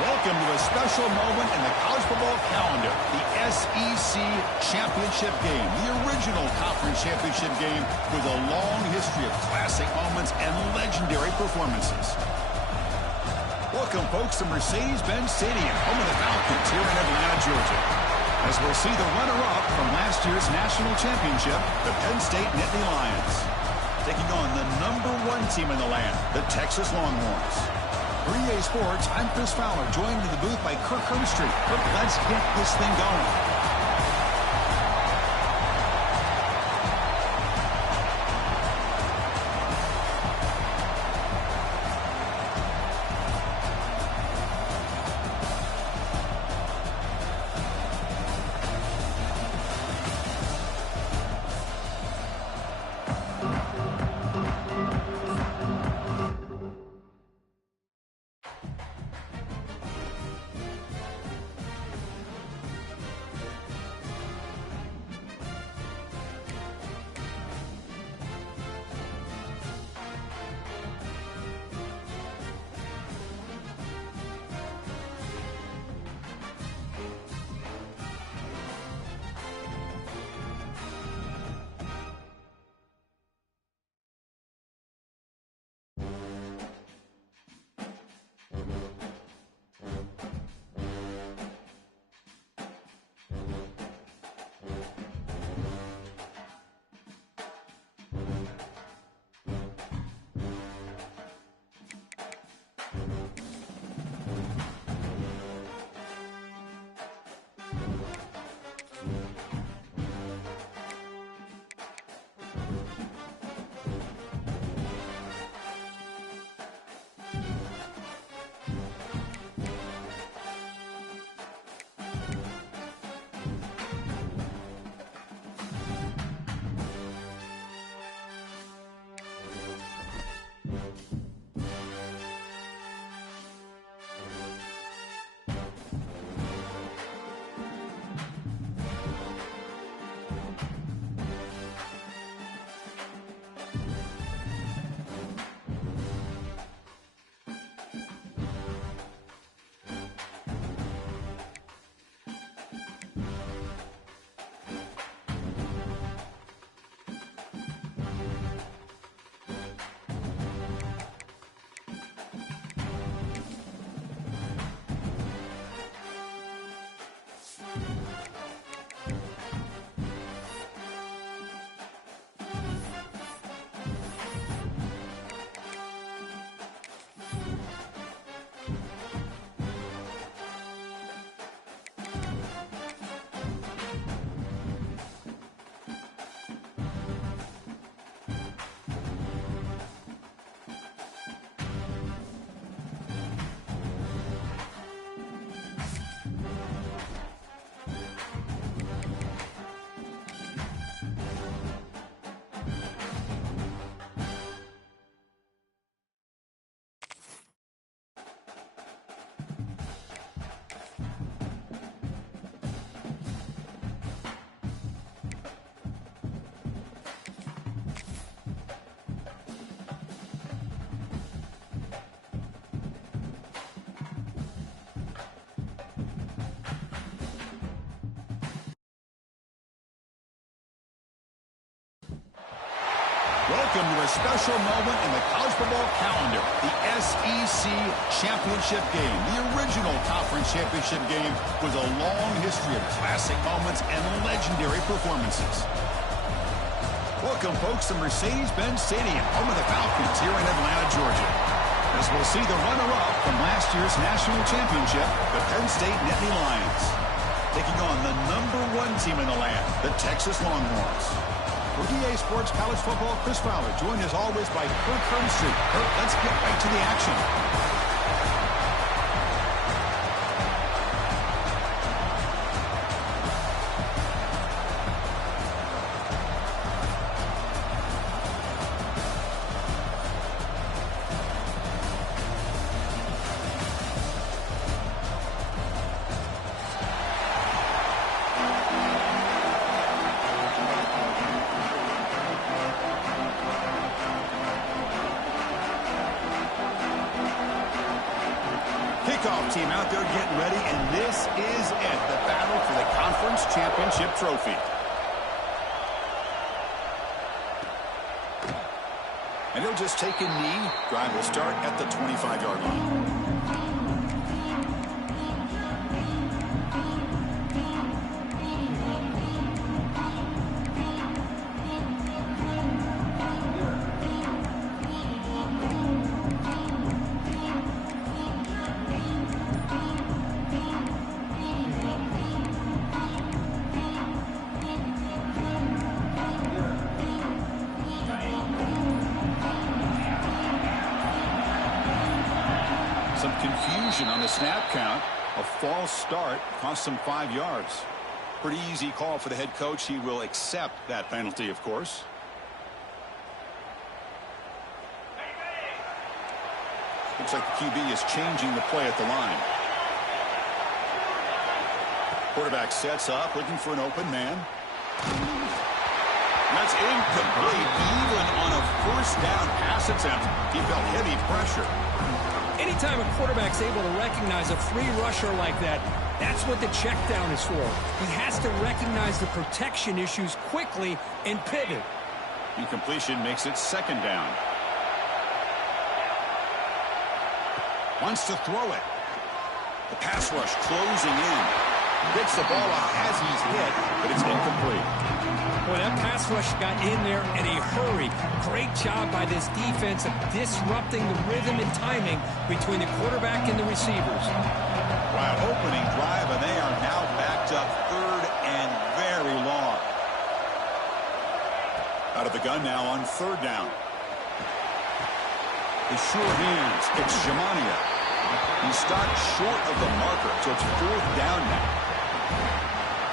Welcome to a special moment in the college football calendar, the SEC Championship Game, the original conference championship game with a long history of classic moments and legendary performances. Welcome, folks, to Mercedes-Benz Stadium, home of the Falcons here in Atlanta, Georgia. As we'll see the runner-up from last year's national championship, the Penn State Nittany Lions, taking on the #1 team in the land, the Texas Longhorns. For EA Sports, I'm Chris Fowler, joined in the booth by Kirk Hermstreet. Kirk, let's get this thing going. Welcome to a special moment in the college football calendar, the SEC Championship Game, the original conference championship game with a long history of classic moments and legendary performances. Welcome, folks, to Mercedes-Benz Stadium, home of the Falcons here in Atlanta, Georgia. As we'll see the runner-up from last year's national championship, the Penn State Nittany Lions, taking on the #1 team in the land, the Texas Longhorns. For EA Sports College Football, Chris Fowler, joined as always by Kirk Hermstreet. Kirk, let's get right to the action. kickoff team out there getting ready, and this is it, the battle for the conference championship trophy. And he'll just take a knee. Drive will start at the 25-yard line. Some confusion on the snap count. A false start cost him 5 yards. Pretty easy call for the head coach. He will accept that penalty, of course. Looks like the QB is changing the play at the line. Quarterback sets up, looking for an open man. That's incomplete. Even on a first down pass attempt, he felt heavy pressure. Anytime a quarterback's able to recognize a free rusher like that, that's what the check down is for. He has to recognize the protection issues quickly and pivot. Incompletion makes it second down. Wants to throw it. The pass rush closing in. Gets the ball out as he's hit, but it's incomplete. Boy, that pass rush got in there in a hurry. Great job by this defense of disrupting the rhythm and timing between the quarterback and the receivers. Wow, opening drive, and they are now backed up third and very long. Out of the gun now on third down. The sure hands. It's Jamania. He stopped short of the marker, so it's fourth down now.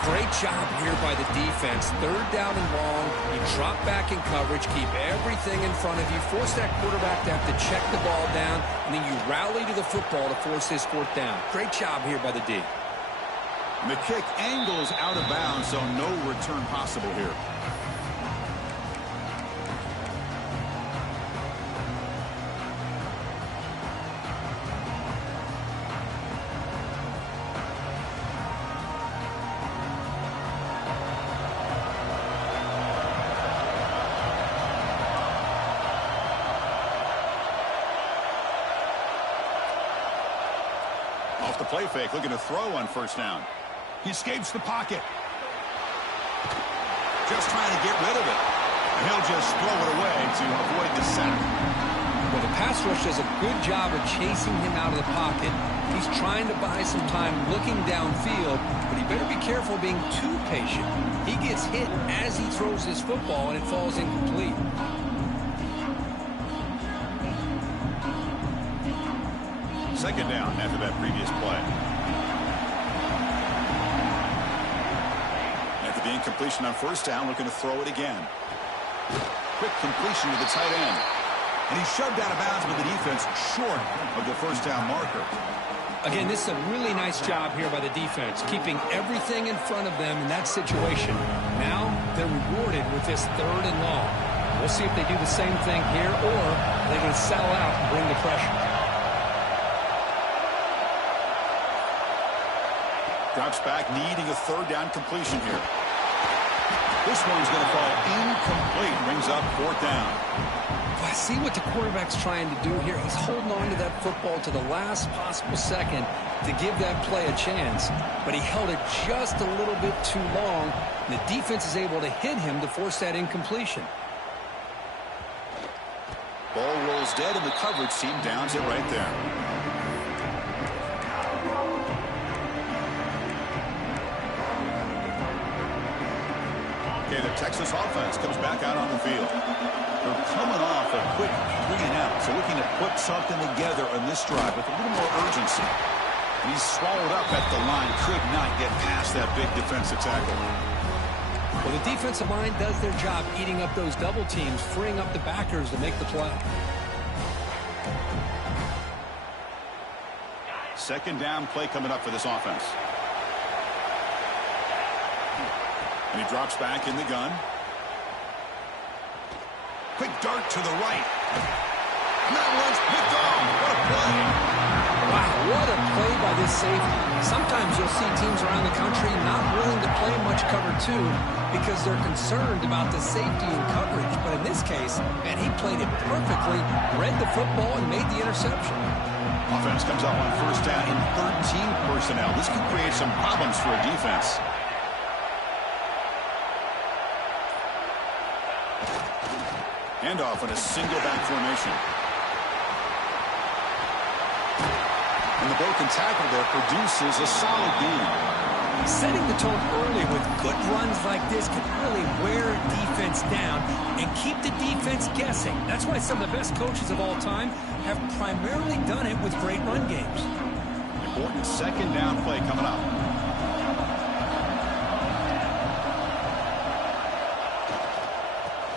Great job here by the defense. Third down and long. You drop back in coverage, keep everything in front of you, force that quarterback to have to check the ball down, and then you rally to the football to force this fourth down. Great job here by the D. And the kick angles out of bounds, so no return possible here. Off the play fake, looking to throw on first down. He escapes the pocket. Just trying to get rid of it. And he'll just throw it away to avoid the sack. Well, the pass rush does a good job of chasing him out of the pocket. He's trying to buy some time looking downfield, but he better be careful being too patient. He gets hit as he throws his football, and it falls incomplete. Second down after that previous play. After the incompletion on first down, looking to throw it again. Quick completion to the tight end. And he's shoved out of bounds with the defense short of the first down marker. Again, this is a really nice job here by the defense, keeping everything in front of them in that situation. Now they're rewarded with this third and long. We'll see if they do the same thing here, or they're going to settle out and bring the pressure. Drops back, needing a third down completion here. This one's going to fall incomplete. Brings up fourth down. I see what the quarterback's trying to do here. He's holding on to that football to the last possible second to give that play a chance. But he held it just a little bit too long. And the defense is able to hit him to force that incompletion. Ball rolls dead, and the coverage team downs it right there. Okay, the Texas offense comes back out on the field. They're coming off a quick 3-and-out, so looking to put something together on this drive with a little more urgency. And he's swallowed up at the line, could not get past that big defensive tackle. Well, the defensive line does their job eating up those double teams, freeing up the backers to make the play. Second down play coming up for this offense. And he drops back in the gun. Quick dart to the right. And that one's picked off. What a play. Wow, what a play this safety. Sometimes you'll see teams around the country not willing to play much cover two because they're concerned about the safety and coverage. But in this case, man, he played it perfectly, read the football, and made the interception. Offense comes out on first down in 13 personnel. This could create some problems for a defense. Handoff in a single back formation. And the broken tackle there produces a solid beat. Setting the tone early with good runs like this can really wear a defense down and keep the defense guessing. That's why some of the best coaches of all time have primarily done it with great run games. Important second down play coming up.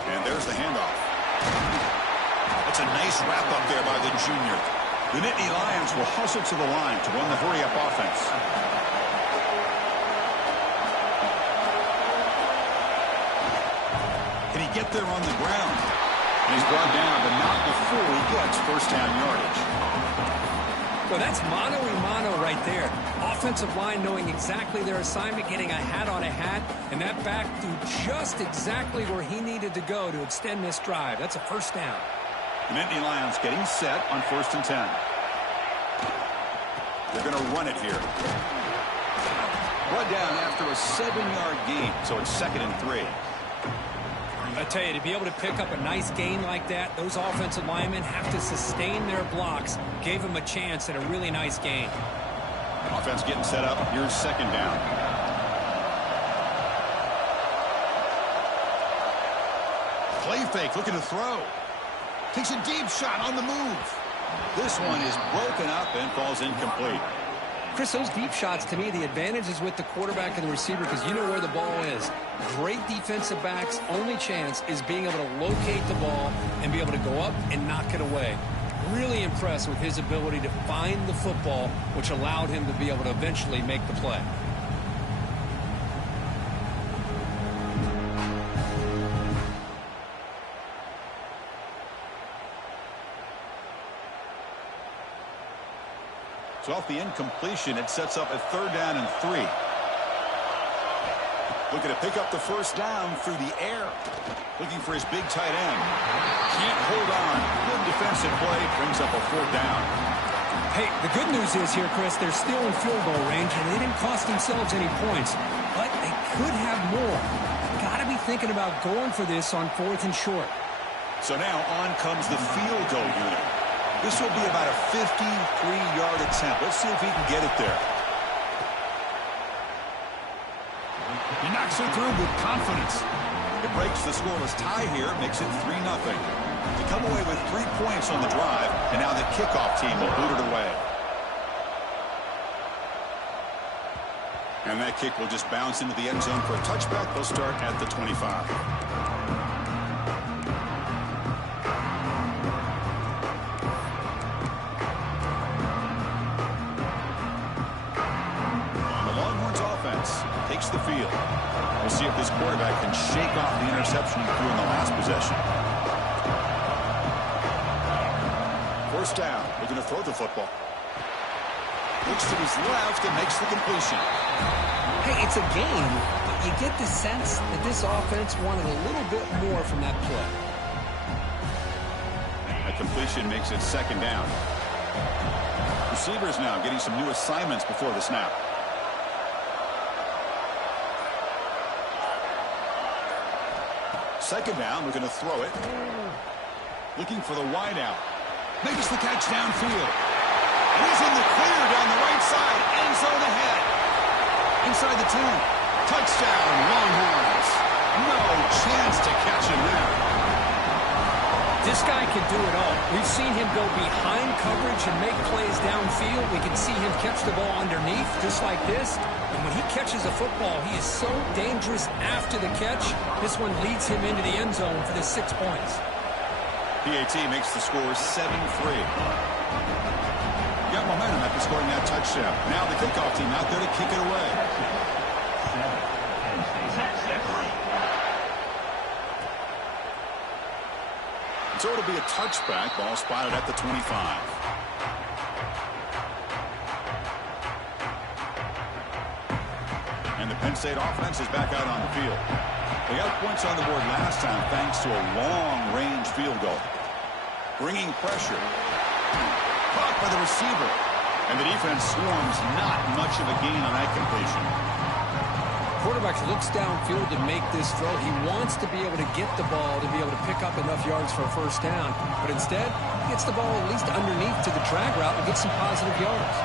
And there's the handoff. That's a nice wrap up there by the junior. The Nittany Lions will hustle to the line to run the hurry-up offense. Can he get there on the ground? And he's brought down, but not before he gets first down yardage. Well, that's mano-a-mano right there. Offensive line knowing exactly their assignment, getting a hat on a hat, and that back threw just exactly where he needed to go to extend this drive. That's a first down. The Nittany Lions getting set on 1st and 10. They're going to run it here. Run down after a 7-yard gain, so it's 2nd and 3. I tell you, to be able to pick up a nice gain like that, those offensive linemen have to sustain their blocks. Gave them a chance at a really nice gain. Offense getting set up. Here's 2nd down. Play fake, looking to throw. Takes a deep shot on the move. This one is broken up and falls incomplete. Chris, those deep shots, to me, the advantage is with the quarterback and the receiver because you know where the ball is. Great defensive backs' only chance is being able to locate the ball and be able to go up and knock it away. Really impressed with his ability to find the football, which allowed him to be able to eventually make the play. So off the incompletion, it sets up a 3rd down and 3. Looking to pick up the first down through the air. Looking for his big tight end. Can't hold on. Good defensive play. Brings up a 4th down. Hey, the good news is here, Chris, they're still in field goal range, and they didn't cost themselves any points. But they could have more. Got to be thinking about going for this on 4th and short. So now on comes the field goal unit. This will be about a 53-yard attempt. Let's see if he can get it there. He knocks it through with confidence. It breaks the scoreless tie here, makes it 3-0. To come away with 3 points on the drive, and now the kickoff team will boot it away. And that kick will just bounce into the end zone for a touchback. They'll start at the 25. Takes the field. We'll see if this quarterback can shake off the interception he threw in the last possession. 1st down. Looking to throw the football. Looks to his left and makes the completion. Hey, it's a game, but you get the sense that this offense wanted a little bit more from that play. That completion makes it 2nd down. Receivers now getting some new assignments before the snap. Second down, looking to throw it. Looking for the wideout. Makes the catch downfield. He's in the clear down the right side. End zone ahead. Inside the 10. Touchdown, Longhorns. No chance to catch him there. This guy can do it all. We've seen him go behind coverage and make plays downfield. We can see him catch the ball underneath, just like this. And when he catches a football, he is so dangerous after the catch. This one leads him into the end zone for the 6 points. PAT makes the score 7-3. Got momentum after scoring that touchdown. Now the kickoff team out there to kick it away. So it'll be a touchback. Ball spotted at the 25. Penn State offense is back out on the field. They got points on the board last time thanks to a long-range field goal. Bringing pressure. Caught by the receiver. And the defense swarms not much of a gain on that completion. Quarterback looks downfield to make this throw. He wants to be able to get the ball to be able to pick up enough yards for a first down. But instead, he gets the ball at least underneath to the drag route and gets some positive yards.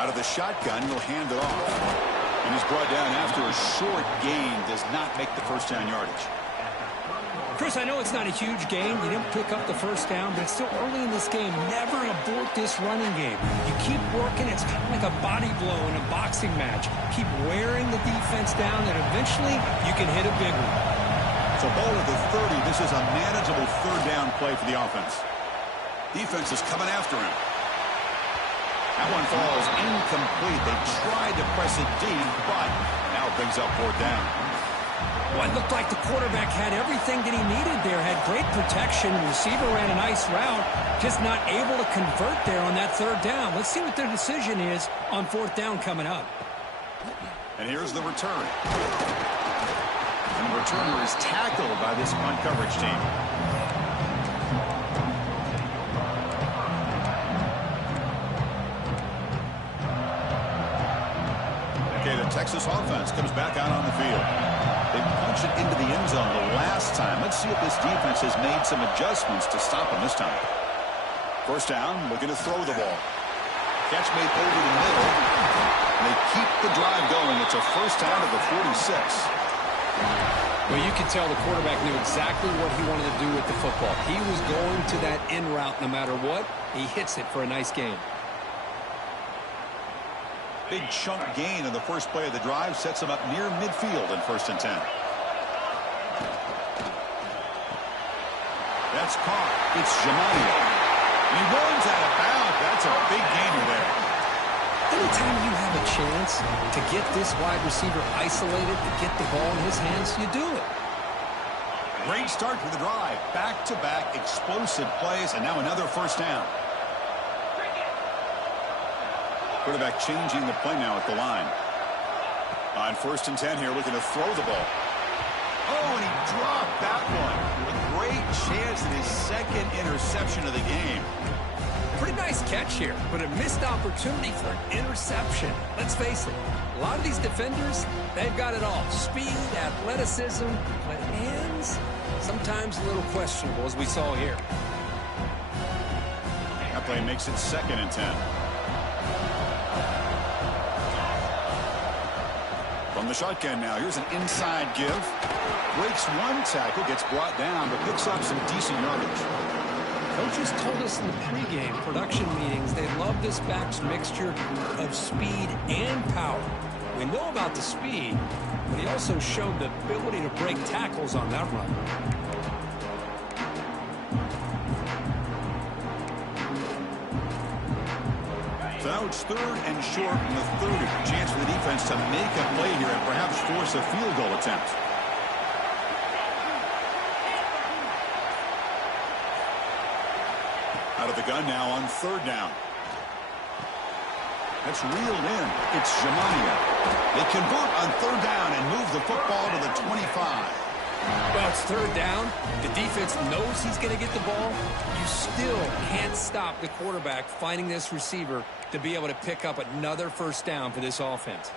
Out of the shotgun, he'll hand it off. And he's brought down after a short gain. Does not make the first down yardage. Chris, I know it's not a huge game. You didn't pick up the first down, but it's still early in this game. Never abort this running game. You keep working. It's kind of like a body blow in a boxing match. Keep wearing the defense down, and eventually you can hit a big one. So ball at the 30. This is a manageable third down play for the offense. Defense is coming after him. That one falls incomplete. They tried to press it deep, but now it brings up fourth down. Well, it looked like the quarterback had everything that he needed there. Had great protection. The receiver ran a nice route. Just not able to convert there on that third down. Let's see what their decision is on fourth down coming up. And here's the return. And the returner is tackled by this punt coverage team. Okay, the Texas offense comes back out on the field. They punched it into the end zone the last time. Let's see if this defense has made some adjustments to stop them this time. First down, looking to throw the ball. Catch made over the middle. They keep the drive going. It's a first down at the 46. Well, you can tell the quarterback knew exactly what he wanted to do with the football. He was going to that in route no matter what. He hits it for a nice gain. Big chunk gain in the first play of the drive sets him up near midfield in 1st and 10. That's caught. It's Jamania. He runs out of bounds. That's a big gainer there. Anytime you have a chance to get this wide receiver isolated, to get the ball in his hands, you do it. Great start to the drive. Back-to-back explosive plays, and now another first down. Quarterback changing the play now at the line. On 1st and 10 here, looking to throw the ball. Oh, and he dropped that one. A great chance at his second interception of the game. Pretty nice catch here, but a missed opportunity for an interception. Let's face it, a lot of these defenders, they've got it all. Speed, athleticism, but hands, sometimes a little questionable, as we saw here. That play makes it 2nd and 10. From the shotgun now, here's an inside give. Breaks one tackle, gets brought down, but picks up some decent yardage. Coaches told us in the pregame production meetings they love this back's mixture of speed and power. We know about the speed, but he also showed the ability to break tackles on that run. So now it's 3rd and short in the 30. A chance for the defense to make a play here and perhaps force a field goal attempt. Out of the gun now on 3rd down. That's reeled in. It's Jamania. They convert on 3rd down and move the football to the 25. Well, it's 3rd down. The defense knows he's going to get the ball. You still can't stop the quarterback finding this receiver to be able to pick up another first down for this offense.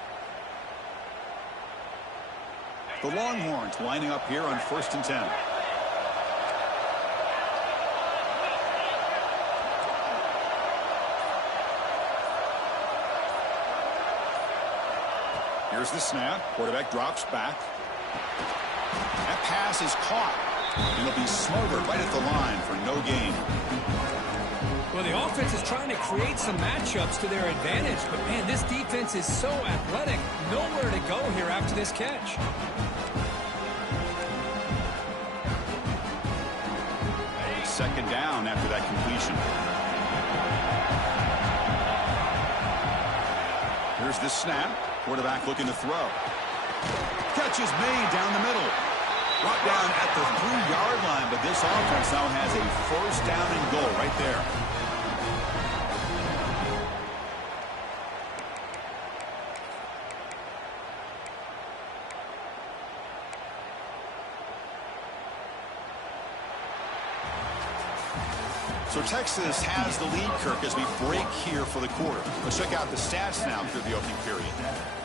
The Longhorns lining up here on 1st and 10. Here's the snap. Quarterback drops back. That pass is caught. And it'll be smothered right at the line for no gain. Well, the offense is trying to create some matchups to their advantage. But, man, this defense is so athletic. Nowhere to go here after this catch. It's 2nd down after that completion. Here's the snap. Quarterback looking to throw. Catch is made down the middle. Brought down at the 3-yard line, but this offense now has a first down and goal right there. So Texas has the lead, Kirk, as we break here for the quarter. Let's check out the stats now through the opening period.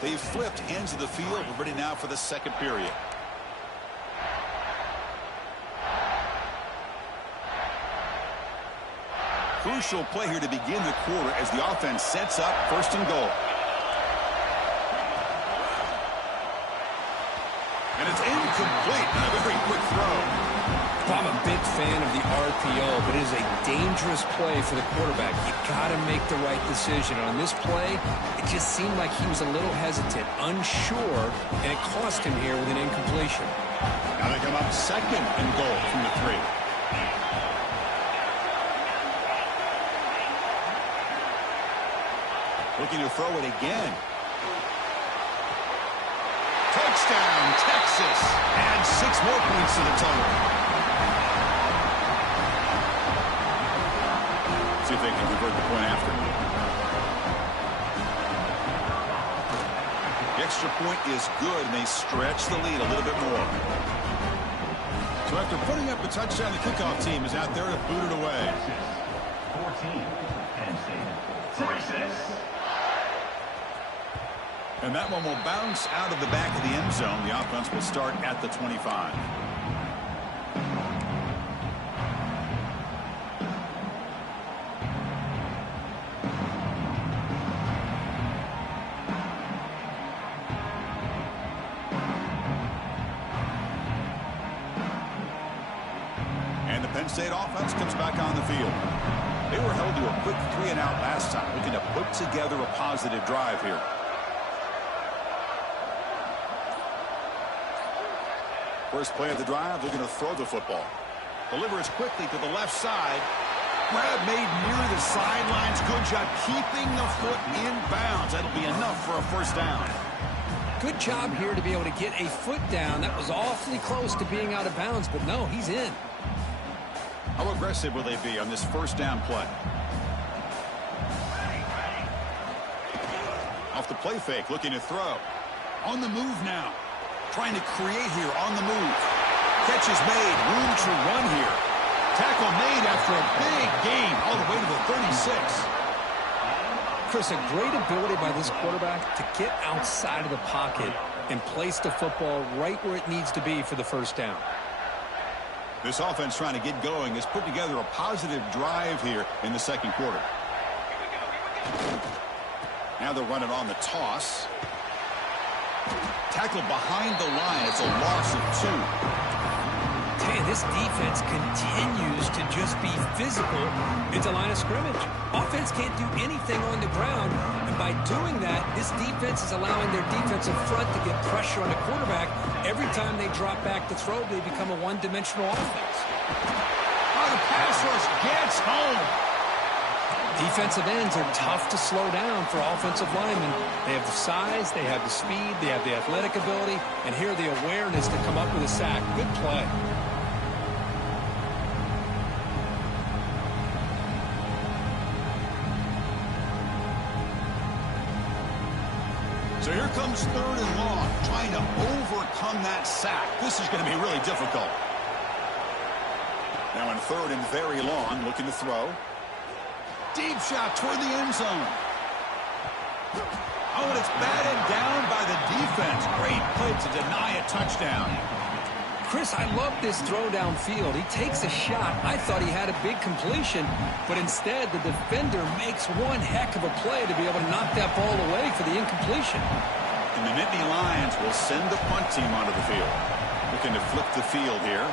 They've flipped ends of the field. We're ready now for the second period. Crucial play here to begin the quarter as the offense sets up first and goal. And it's incomplete on a very quick throw. I'm a big fan of the RPO, but it is a dangerous play for the quarterback. You got to make the right decision. And on this play, it just seemed like he was a little hesitant, unsure, and it cost him here with an incompletion. Now they come up second and goal from the 3. Looking to throw it again. Touchdown, Texas. And 6 more points to the total. See if they can convert the point after. The extra point is good, and they stretch the lead a little bit more. So after putting up a touchdown, the kickoff team is out there to boot it away. 14, Penn State, 46. And that one will bounce out of the back of the end zone. The offense will start at the 25. And the Penn State offense comes back on the field. They were held to a quick 3-and-out last time, looking to put together a positive drive here. First play of the drive, they're going to throw the football. Delivers quickly to the left side. Grab made near the sidelines. Good job keeping the foot in bounds. That'll be enough for a first down. Good job here to be able to get a foot down. That was awfully close to being out of bounds, but no, he's in. How aggressive will they be on this first down play? Off the play fake, looking to throw. On the move now. Trying to create here on the move. Catch is made. Room to run here. Tackle made after a big gain all the way to the 36. Chris, a great ability by this quarterback to get outside of the pocket and place the football right where it needs to be for the first down. This offense trying to get going has put together a positive drive here in the second quarter. Now they're running on the toss. Tackle behind the line. It's a loss of 2. Hey, this defense continues to just be physical into line of scrimmage. Offense can't do anything on the ground, and by doing that, this defense is allowing their defensive front to get pressure on the quarterback. Every time they drop back to throw, they become a one-dimensional offense. Oh, the pass rush gets home. Defensive ends are tough to slow down for offensive linemen. They have the size, they have the speed, they have the athletic ability, and here the awareness to come up with a sack. Good play. So here comes 3rd and long, trying to overcome that sack. This is going to be really difficult. Now in 3rd and very long, looking to throw. Deep shot toward the end zone. Oh, and it's batted down by the defense. Great play to deny a touchdown. Chris, I love this throw downfield. He takes a shot. I thought he had a big completion, but instead the defender makes one heck of a play to be able to knock that ball away for the incompletion. And the Nittany Lions will send the punt team onto the field. Looking to flip the field here.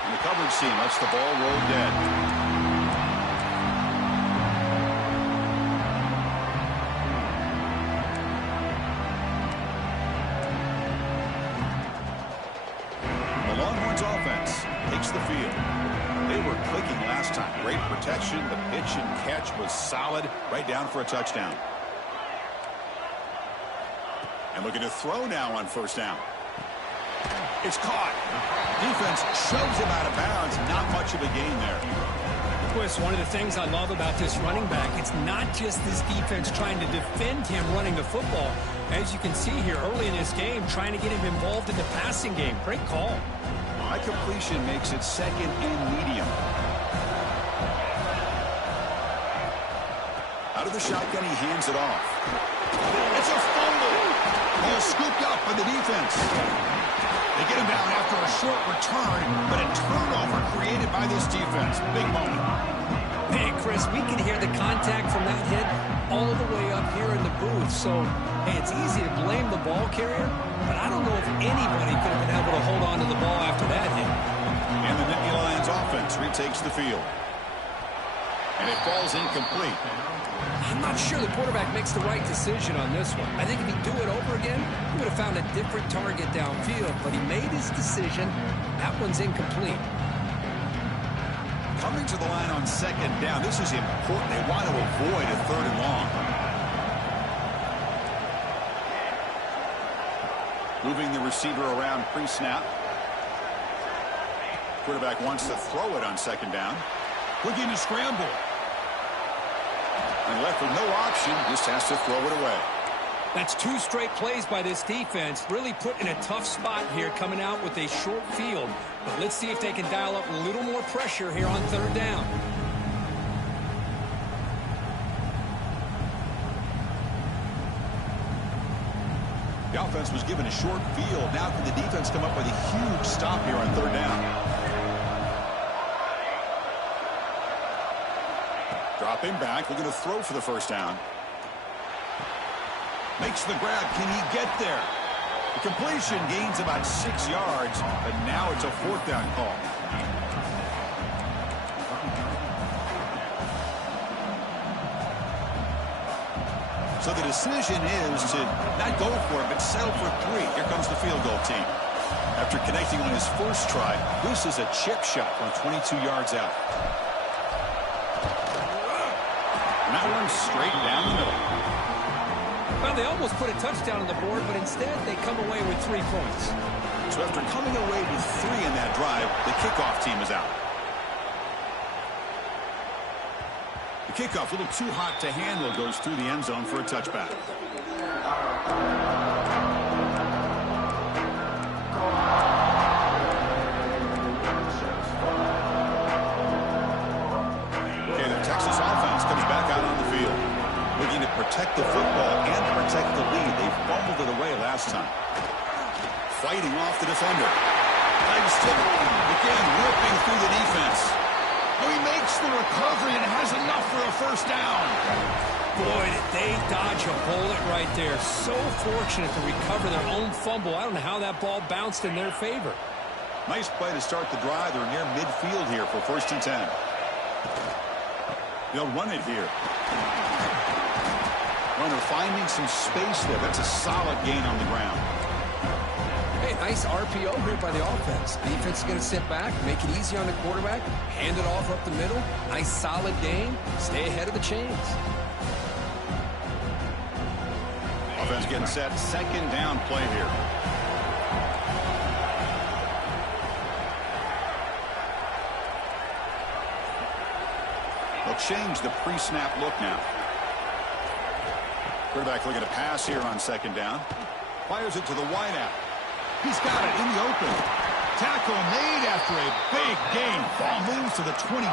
And the coverage team lets the ball roll dead. The Longhorns offense takes the field. They were clicking last time. Great protection. The pitch and catch was solid. Right down for a touchdown. And looking to throw now on first down. It's caught. Defense shoves him out of bounds. Not much of a gain there. Chris, one of the things I love about this running back, it's not just this defense trying to defend him running the football. As you can see here early in this game, trying to get him involved in the passing game. Great call. I That completion makes it second and medium. Out of the shotgun, he hands it off. It's a fumble. Ball scooped up by the defense. They get him down after a short return, but a turnover created by this defense. Big moment. Hey, Chris, we can hear the contact from that hit all the way up here in the booth. So, hey, it's easy to blame the ball carrier, but I don't know if anybody could have been able to hold on to the ball after that hit. And the Nittany Lions offense retakes the field. And it falls incomplete. I'm not sure the quarterback makes the right decision on this one. I think if he'd do it over again, he would have found a different target downfield, but he made his decision. That one's incomplete. Coming to the line on second down, this is important. They want to avoid a third and long. Moving the receiver around pre-snap. Quarterback wants to throw it on second down. Looking to scramble. And left with no option, just has to throw it away. That's two straight plays by this defense. Really put in a tough spot here coming out with a short field. But let's see if they can dial up a little more pressure here on third down. The offense was given a short field. Now can the defense come up with a huge stop here on third down? Dropping back, looking to throw for the first down. Makes the grab. Can he get there? The completion gains about 6 yards, but now it's a fourth down call. So the decision is to not go for it, but settle for 3. Here comes the field goal team. After connecting on his first try, this is a chip shot from 22 yards out. And that one straight down the middle. Well, they almost put a touchdown on the board, but instead they come away with 3 points. So after coming away with 3 in that drive, the kickoff team is out. The kickoff, a little too hot to handle, goes through the end zone for a touchback. Okay, the Texas offense comes back out on the field. Looking to protect the football and protect the lead. They fumbled it away last time. Fighting off the defender. Legs to again, ripping through the defense. Oh, he makes the recovery and has enough for a first down. Boy, did they dodge a bullet right there. So fortunate to recover their own fumble. I don't know how that ball bounced in their favor. Nice play to start the drive. They're near midfield here for 1st and 10. They'll run it here. Runner finding some space there. That's a solid gain on the ground. Hey, nice RPO here by the offense. Defense is going to sit back, make it easy on the quarterback, hand it off up the middle. Nice solid gain. Stay ahead of the chains. Offense getting set. Second down play here. They'll change the pre-snap look now. Quarterback looking to pass here on second down. Fires it to the wideout. He's got it in the open. Tackle made after a big gain. Ball moves to the 21.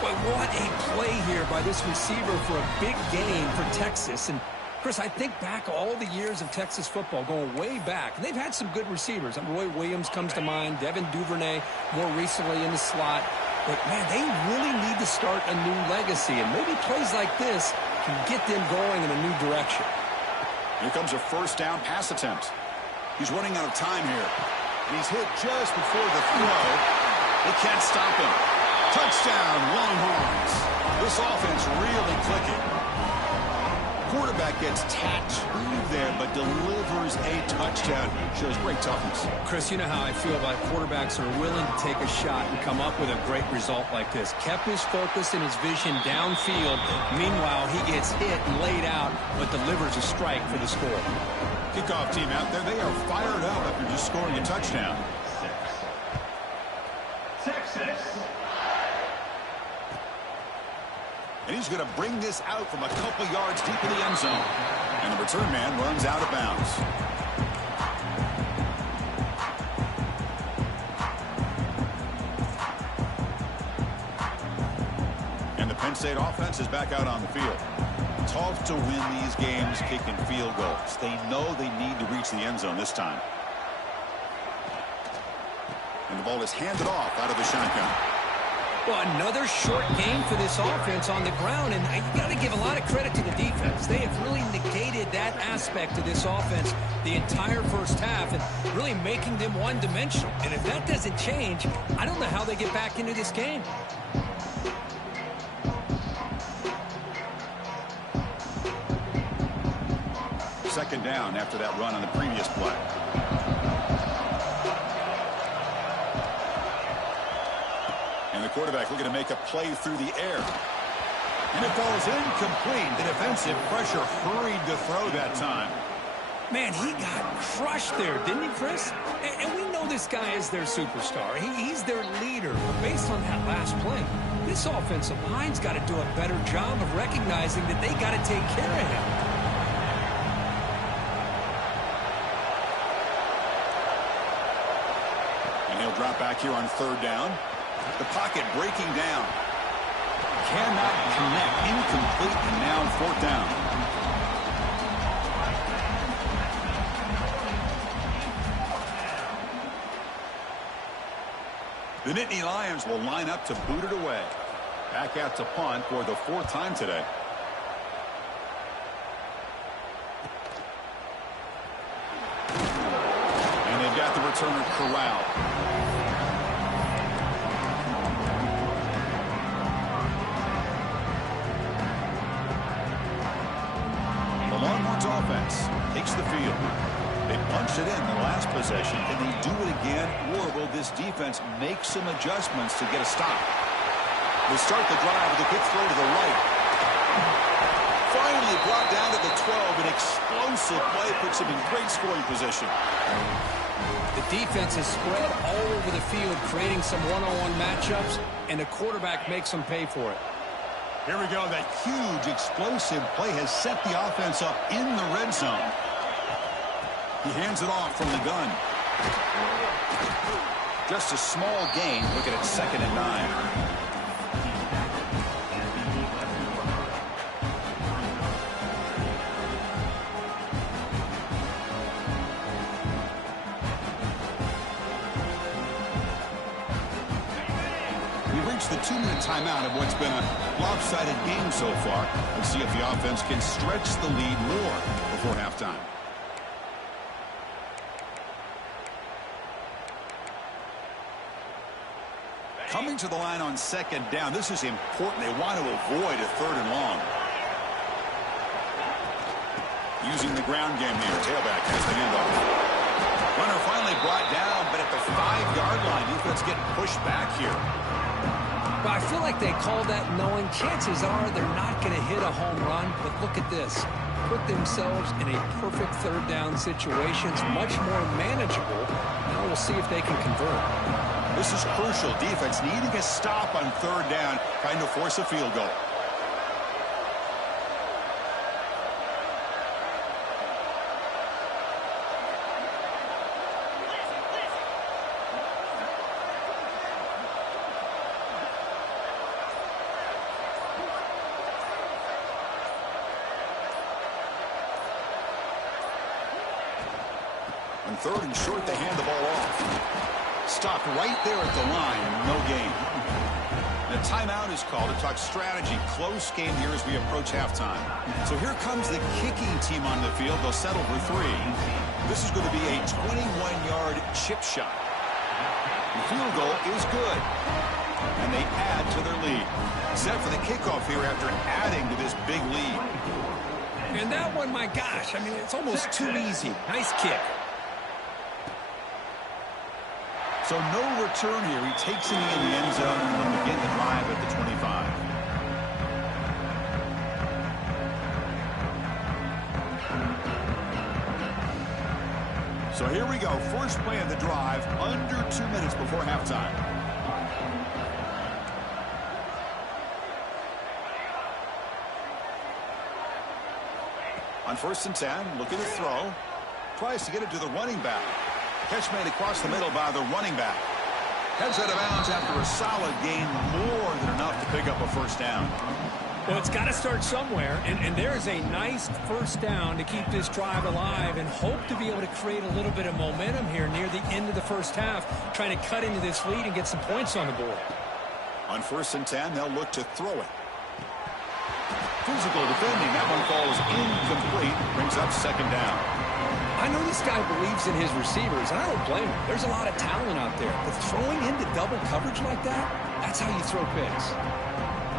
Boy, what a play here by this receiver for a big gain for Texas. And Chris, I think back all the years of Texas football, going way back, and they've had some good receivers. Roy Williams comes to mind, Devin Duvernay more recently in the slot. But, man, they really need to start a new legacy, and maybe plays like this can get them going in a new direction. Here comes a first down pass attempt. He's running out of time here. And he's hit just before the throw. They can't stop him. Touchdown, Longhorns. This offense really clicking. Quarterback gets tapped through there, but delivers a touchdown. Shows great toughness. Chris, you know how I feel about quarterbacks who are willing to take a shot and come up with a great result like this. Kept his focus and his vision downfield. Meanwhile, he gets hit and laid out, but delivers a strike for the score. Kickoff team out there, they are fired up after just scoring a touchdown. Texas. And he's going to bring this out from a couple yards deep in the end zone. And the return man runs out of bounds. Penn State offense is back out on the field. Tough to win these games kicking field goals. They know they need to reach the end zone this time. And the ball is handed off out of the shotgun. Well, another short game for this offense on the ground, and you got to give a lot of credit to the defense. They have really negated that aspect of this offense the entire first half and really making them one-dimensional. And if that doesn't change, I don't know how they get back into this game. Second down after that run on the previous play. And the quarterback looking to make a play through the air. And it falls incomplete. The defensive pressure hurried to throw that time. Man, he got crushed there, didn't he, Chris? And we know this guy is their superstar. He's their leader. But based on that last play, this offensive line's got to do a better job of recognizing that they got to take care of him. He'll drop back here on third down. The pocket breaking down. Cannot connect. Incomplete, and now fourth down. The Nittany Lions will line up to boot it away. Back out to punt for the fourth time today. And they've got the returner corralled. Offense takes the field. They punched it in the last possession. Can they do it again, or will this defense make some adjustments to get a stop? They start the drive with a quick throw to the right. Finally brought down to the 12. An explosive play puts him in great scoring position. The defense is spread all over the field, creating some one-on-one matchups, and the quarterback makes them pay for it. Here we go. That huge explosive play has set the offense up in the red zone. He hands it off from the gun. Just a small gain. Looking at 2nd and 9. The 2-minute timeout of what's been a lopsided game so far. Let's see if the offense can stretch the lead more before halftime. Coming to the line on 2nd down. This is important. They want to avoid a 3rd and long. Using the ground game here. Tailback has the handoff. Runner finally brought down, but at the 5-yard line, defense getting pushed back here. But I feel like they call that knowing chances are they're not going to hit a home run. But look at this. Put themselves in a perfect 3rd down situation. It's much more manageable. Now we'll see if they can convert. This is crucial. Defense needing a stop on 3rd down, trying to force a field goal. On 3rd and short, they hand the ball off. Stopped right there at the line. No gain. And a timeout is called to talk strategy. Close game here as we approach halftime. So here comes the kicking team on the field. They'll settle for 3. This is going to be a 21-yard chip shot. The field goal is good. And they add to their lead. Set for the kickoff here after adding to this big lead. And that one, my gosh, I mean, it's almost too easy. Nice kick. So no return here. He takes it in the end zone and will begin the drive at the 25. So here we go. First play of the drive, under 2 minutes before halftime. On 1st and 10, looking to throw. Tries to get it to the running back. Catch made across the middle by the running back. Heads out of bounds after a solid gain, more than enough to pick up a first down. Well, it's got to start somewhere, and there's a nice first down to keep this drive alive and hope to be able to create a little bit of momentum here near the end of the first half, trying to cut into this lead and get some points on the board. On 1st and 10, they'll look to throw it. Physical defending. That one falls incomplete. Brings up 2nd down. I know this guy believes in his receivers, and I don't blame him. There's a lot of talent out there, but throwing into double coverage like that, that's how you throw picks.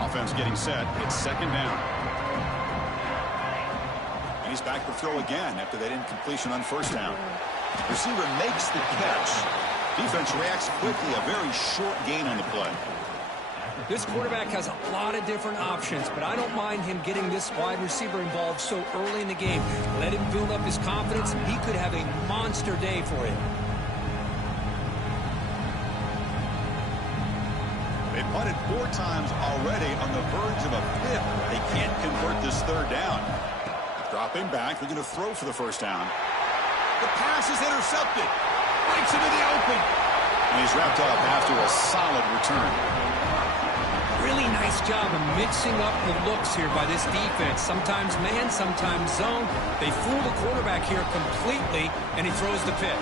Offense getting set. It's 2nd down. And he's back to throw again after that incompletion on 1st down. Receiver makes the catch. Defense reacts quickly. A very short gain on the play. This quarterback has a lot of different options, but I don't mind him getting this wide receiver involved so early in the game. Let him build up his confidence. He could have a monster day for him. They punted 4 times already on the verge of a 5th. They can't convert this 3rd down. Dropping back. They're going to throw for the first down. The pass is intercepted. Breaks into the open. And he's wrapped up after a solid return. Really nice job of mixing up the looks here by this defense. Sometimes man, sometimes zone. They fool the quarterback here completely, and he throws the pick.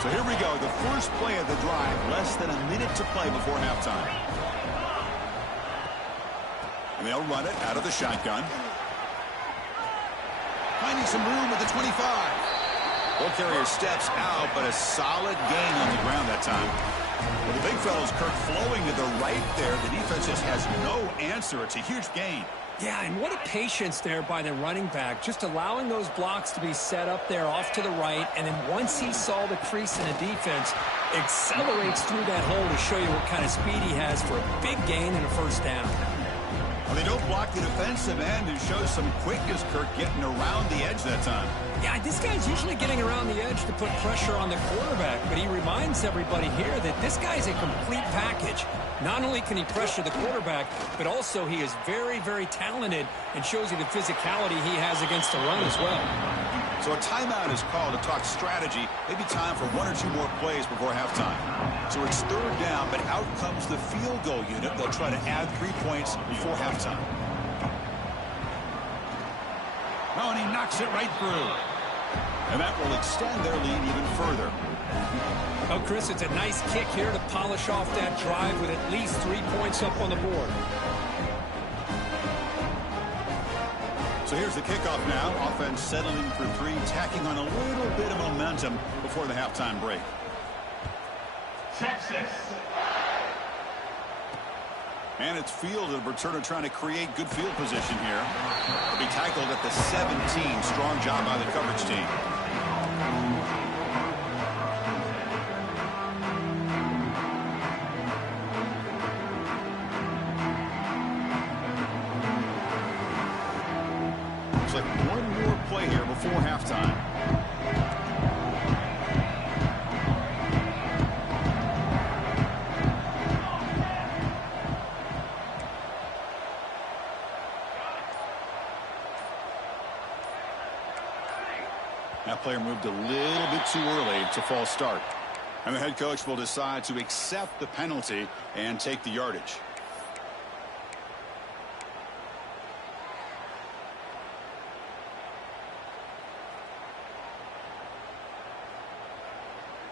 So here we go, the first play of the drive, less than a minute to play before halftime. And they'll run it out of the shotgun. Finding some room at the 25. Ball carrier steps out, but a solid gain on the ground that time. Well, the big fellow's Kirk flowing to the right there. The defense just has no answer. It's a huge gain. Yeah, and what a patience there by the running back, just allowing those blocks to be set up there off to the right, and then once he saw the crease in the defense, accelerates through that hole to show you what kind of speed he has for a big gain and a first down. Well, they don't block the defensive end and shows some quickness, Kirk, getting around the edge that time. Yeah, this guy's usually getting around the edge to put pressure on the quarterback, but he reminds everybody here that this guy's a complete package. Not only can he pressure the quarterback, but also he is very, very talented and shows you the physicality he has against the run as well. So a timeout is called to talk strategy. Maybe time for 1 or 2 more plays before halftime. So it's 3rd down, but out comes the field goal unit. They'll try to add 3 points before halftime. Oh, and he knocks it right through. And that will extend their lead even further. Oh, Chris, it's a nice kick here to polish off that drive with at least 3 points up on the board. So here's the kickoff now. Offense settling for 3, tacking on a little bit of momentum before the halftime break. Texas. And it's fielded. Returner trying to create good field position here. He'll be tackled at the 17. Strong job by the coverage team. Looks like 1 more play here before halftime. That player moved a little bit too early to false start. And the head coach will decide to accept the penalty and take the yardage.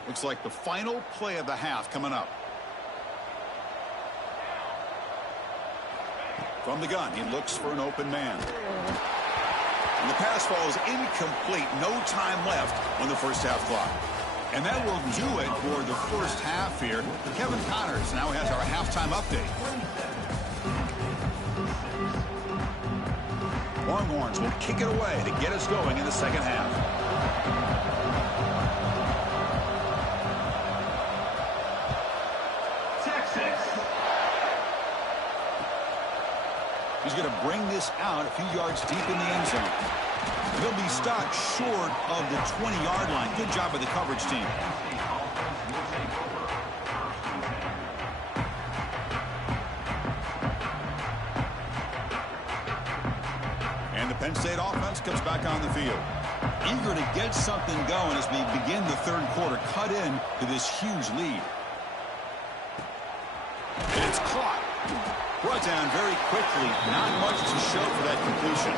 Looks like the final play of the half coming up. From the gun, he looks for an open man. And the pass falls incomplete. No time left on the first half clock. And that will do it for the first half here. Kevin Connors now has our halftime update. Longhorns will kick it away to get us going in the second half. He's going to bring this out a few yards deep in the end zone. He'll be stopped short of the 20-yard line. Good job by the coverage team. And the Penn State offense comes back on the field. Eager to get something going as we begin the third quarter. Cut in to this huge lead. It's caught. Brought down very quickly. Not much to show for that completion.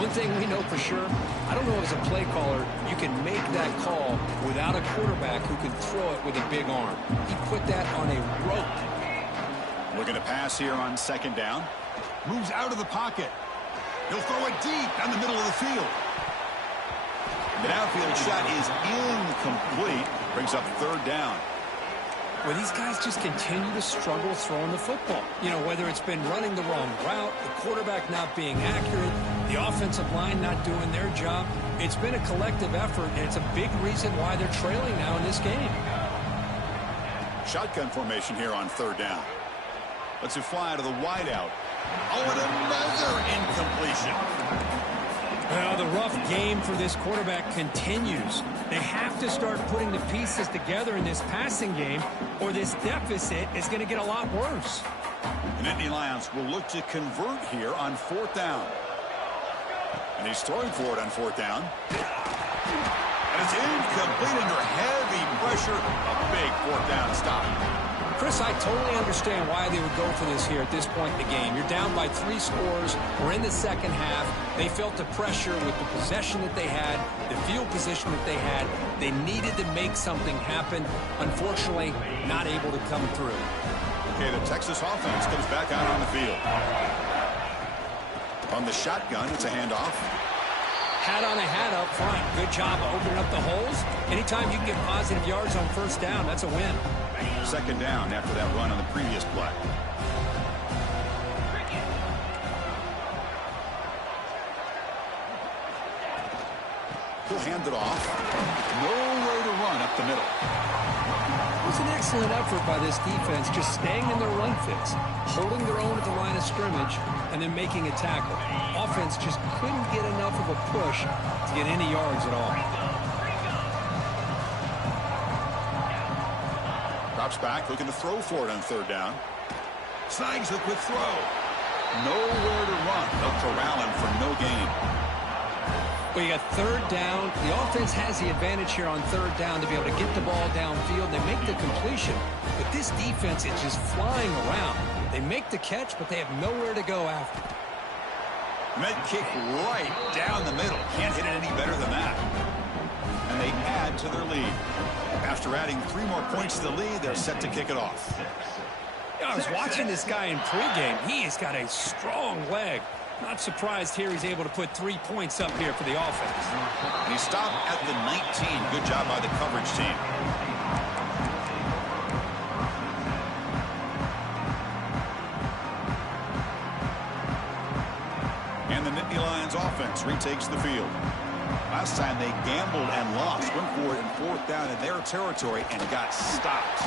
One thing we know for sure, I don't know as a play caller, you can make that call without a quarterback who can throw it with a big arm. He put that on a rope. Looking to pass here on second down. Moves out of the pocket. He'll throw it deep down the middle of the field. The downfield shot is incomplete. Brings up third down. Well, these guys just continue to struggle throwing the football. You know, whether it's been running the wrong route, the quarterback not being accurate, the offensive line not doing their job. It's been a collective effort, and it's a big reason why they're trailing now in this game. Shotgun formation here on third down. Lets it fly to the wideout. Oh, and another incompletion. Well, the rough game for this quarterback continues. They have to start putting the pieces together in this passing game, or this deficit is going to get a lot worse. And Indy Lions will look to convert here on fourth down. And he's throwing for it on fourth down. And it's incomplete under heavy pressure. A big fourth down stop. Chris, I totally understand why they would go for this here at this point in the game. You're down by 3 scores. We're in the second half. They felt the pressure with the possession that they had, the field position that they had. They needed to make something happen. Unfortunately, not able to come through. Okay, the Texas offense comes back out on the field. On the shotgun, it's a handoff. Hat on a hat up front. Good job of opening up the holes. Anytime you can get positive yards on first down, that's a win. Second down after that run on the previous play. He'll hand it off. Nowhere to run up the middle. It was an excellent effort by this defense, just staying in their run fits, holding their own at the line of scrimmage, and then making a tackle. Offense just couldn't get enough of a push to get any yards at all. Drops back, looking to throw for it on third down. Snags a quick throw. Nowhere to run. They'll corral him for no gain. Well, you got third down. The offense has the advantage here on third down to be able to get the ball downfield. They make the completion, but this defense is just flying around. They make the catch, but they have nowhere to go after. Med kick right down the middle. Can't hit it any better than that. And they add to their lead. After adding 3 more points to the lead, they're set to kick it off. I was watching this guy in pregame. He has got a strong leg. Not surprised here he's able to put 3 points up here for the offense. And he stopped at the 19. Good job by the coverage team. And the Nittany Lions offense retakes the field. Last time they gambled and lost. Went for it in fourth down in their territory and got stopped.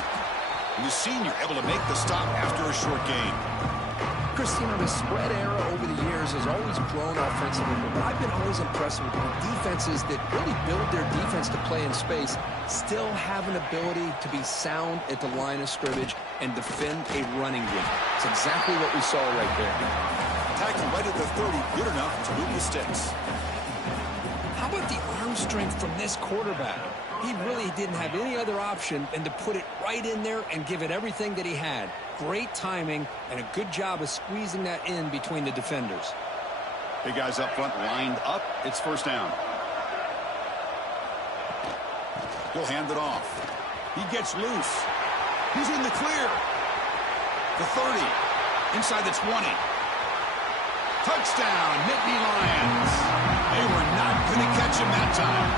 And the senior able to make the stop after a short gain. Christina, the spread era over the years has always grown offensively, but I've been always impressed with the defenses that really build their defense to play in space, still have an ability to be sound at the line of scrimmage and defend a running game. It's exactly what we saw right there. Tackle right at the 30, good enough to move the sticks. How about the arm strength from this quarterback? He really didn't have any other option than to put it right in there and give it everything that he had. Great timing and a good job of squeezing that in between the defenders. Big guys up front lined up. It's first down. He'll hand it off. He gets loose. He's in the clear. The 30. Inside the 20. Touchdown, Nittany Lions. They were not going to catch him that time.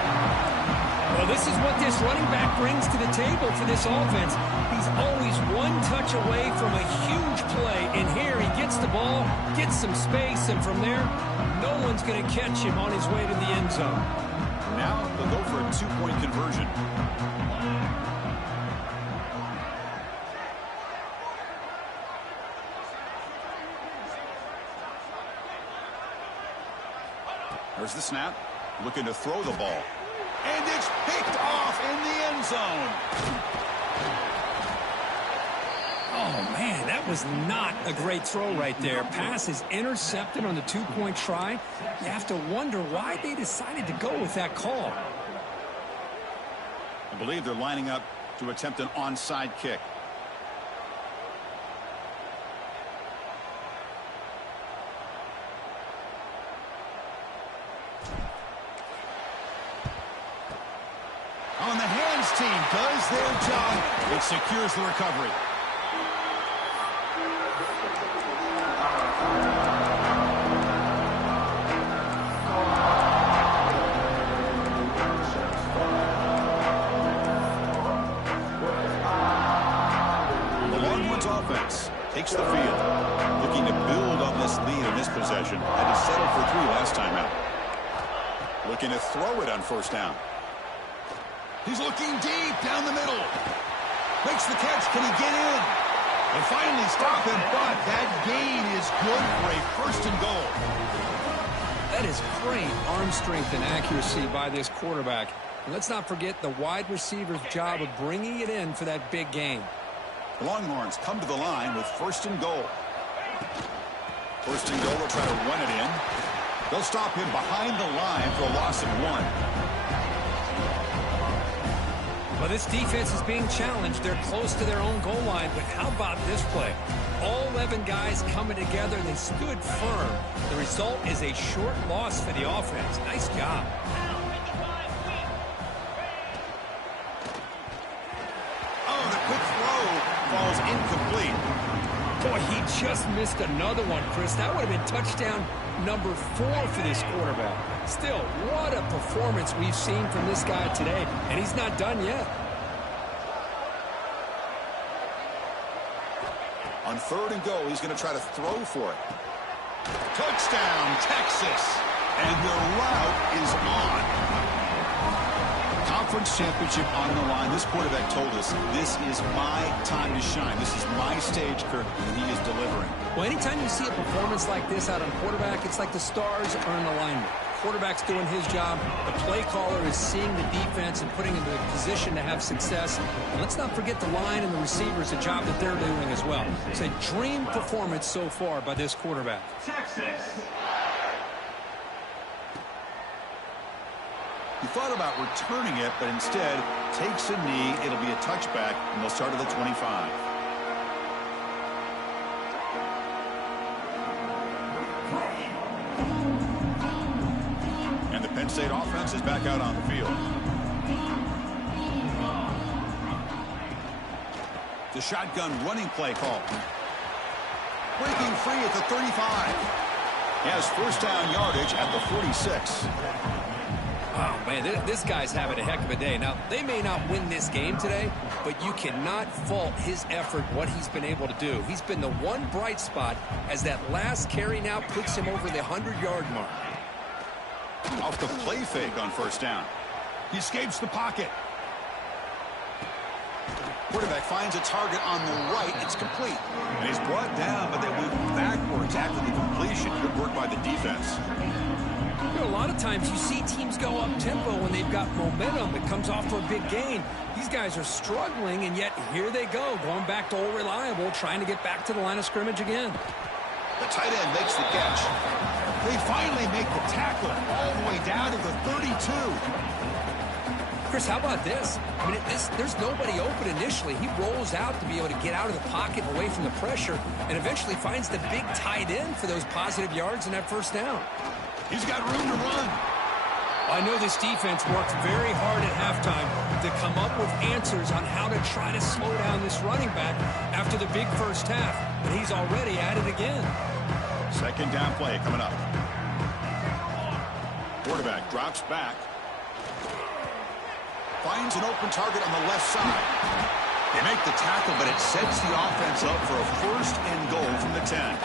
Well, this is what this running back brings to the table for this offense. He's always one touch away from a huge play. And here he gets the ball, gets some space, and from there, no one's going to catch him on his way to the end zone. Now they'll go for a 2-point conversion. There's the snap. Looking to throw the ball. And it's picked off in the end zone. Oh, man, that was not a great throw right there. Pass is intercepted on the 2-point try. You have to wonder why they decided to go with that call. I believe they're lining up to attempt an onside kick. team does their job. It secures the recovery. Offense takes the field, looking to build on this lead in this possession. Had to settle for 3 last time out. Looking to throw it on first down. He's looking deep down the middle. Makes the catch. Can he get in? They finally stop him, but that gain is good for a first and goal. That is great arm strength and accuracy by this quarterback. And let's not forget the wide receiver's job of bringing it in for that big gain. The Longhorns come to the line with first and goal. First and goal, they'll try to run it in. They'll stop him behind the line for a loss of 1. Well, this defense is being challenged. They're close to their own goal line, but how about this play? All 11 guys coming together, and they stood firm. The result is a short loss for the offense. Nice job. Falls incomplete. Boy, he just missed another one, Chris. That would have been touchdown number 4 for this quarterback. Still, what a performance we've seen from this guy today, and he's not done yet. On third and goal, he's going to try to throw for it. Touchdown, Texas. And the route is on. Conference championship on the line. This quarterback told us, this is my time to shine. This is my stage, Kirk, and he is delivering. Well, anytime you see a performance like this out on quarterback, it's like the stars are in alignment. Quarterback's doing his job. The play caller is seeing the defense and putting him in a position to have success. And let's not forget the line and the receivers, a job that they're doing as well. It's a dream performance so far by this quarterback. Texas. He thought about returning it, but instead takes a knee. It'll be a touchback, and they'll start at the 25. And the Penn State offense is back out on the field. The shotgun running play call. Breaking free at the 35. He has first down yardage at the 46. Oh, man, this guy's having a heck of a day. Now, they may not win this game today, but you cannot fault his effort, what he's been able to do. He's been the one bright spot as that last carry now puts him over the 100-yard mark. Off the play fake on first down. He escapes the pocket. Quarterback finds a target on the right. It's complete. And he's brought down, but they move backwards after the completion. Good work by the defense. You know, a lot of times you see teams go up-tempo when they've got momentum. It comes off for a big gain. These guys are struggling, and yet here they go, going back to old reliable, trying to get back to the line of scrimmage again. The tight end makes the catch. They finally make the tackle all the way down to the 32. Chris, how about this? I mean, there's nobody open initially. He rolls out to be able to get out of the pocket away from the pressure and eventually finds the big tight end for those positive yards in that first down. He's got room to run. I know this defense worked very hard at halftime to come up with answers on how to try to slow down this running back after the big first half, and he's already at it again. Second down play coming up. Quarterback drops back. Finds an open target on the left side. They make the tackle, but it sets the offense up for a first and goal from the 10.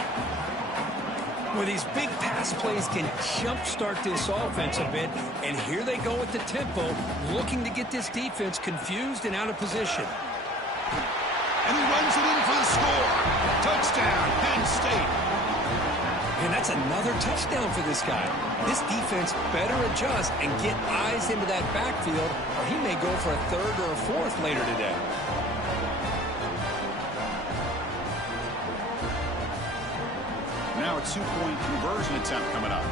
Well, these big pass plays can jumpstart this offense a bit, and here they go at the tempo, looking to get this defense confused and out of position. And he runs it in for the score. Touchdown, Penn State. And that's another touchdown for this guy. This defense better adjust and get eyes into that backfield, or he may go for a third or a fourth later today. Now a two-point conversion attempt coming up.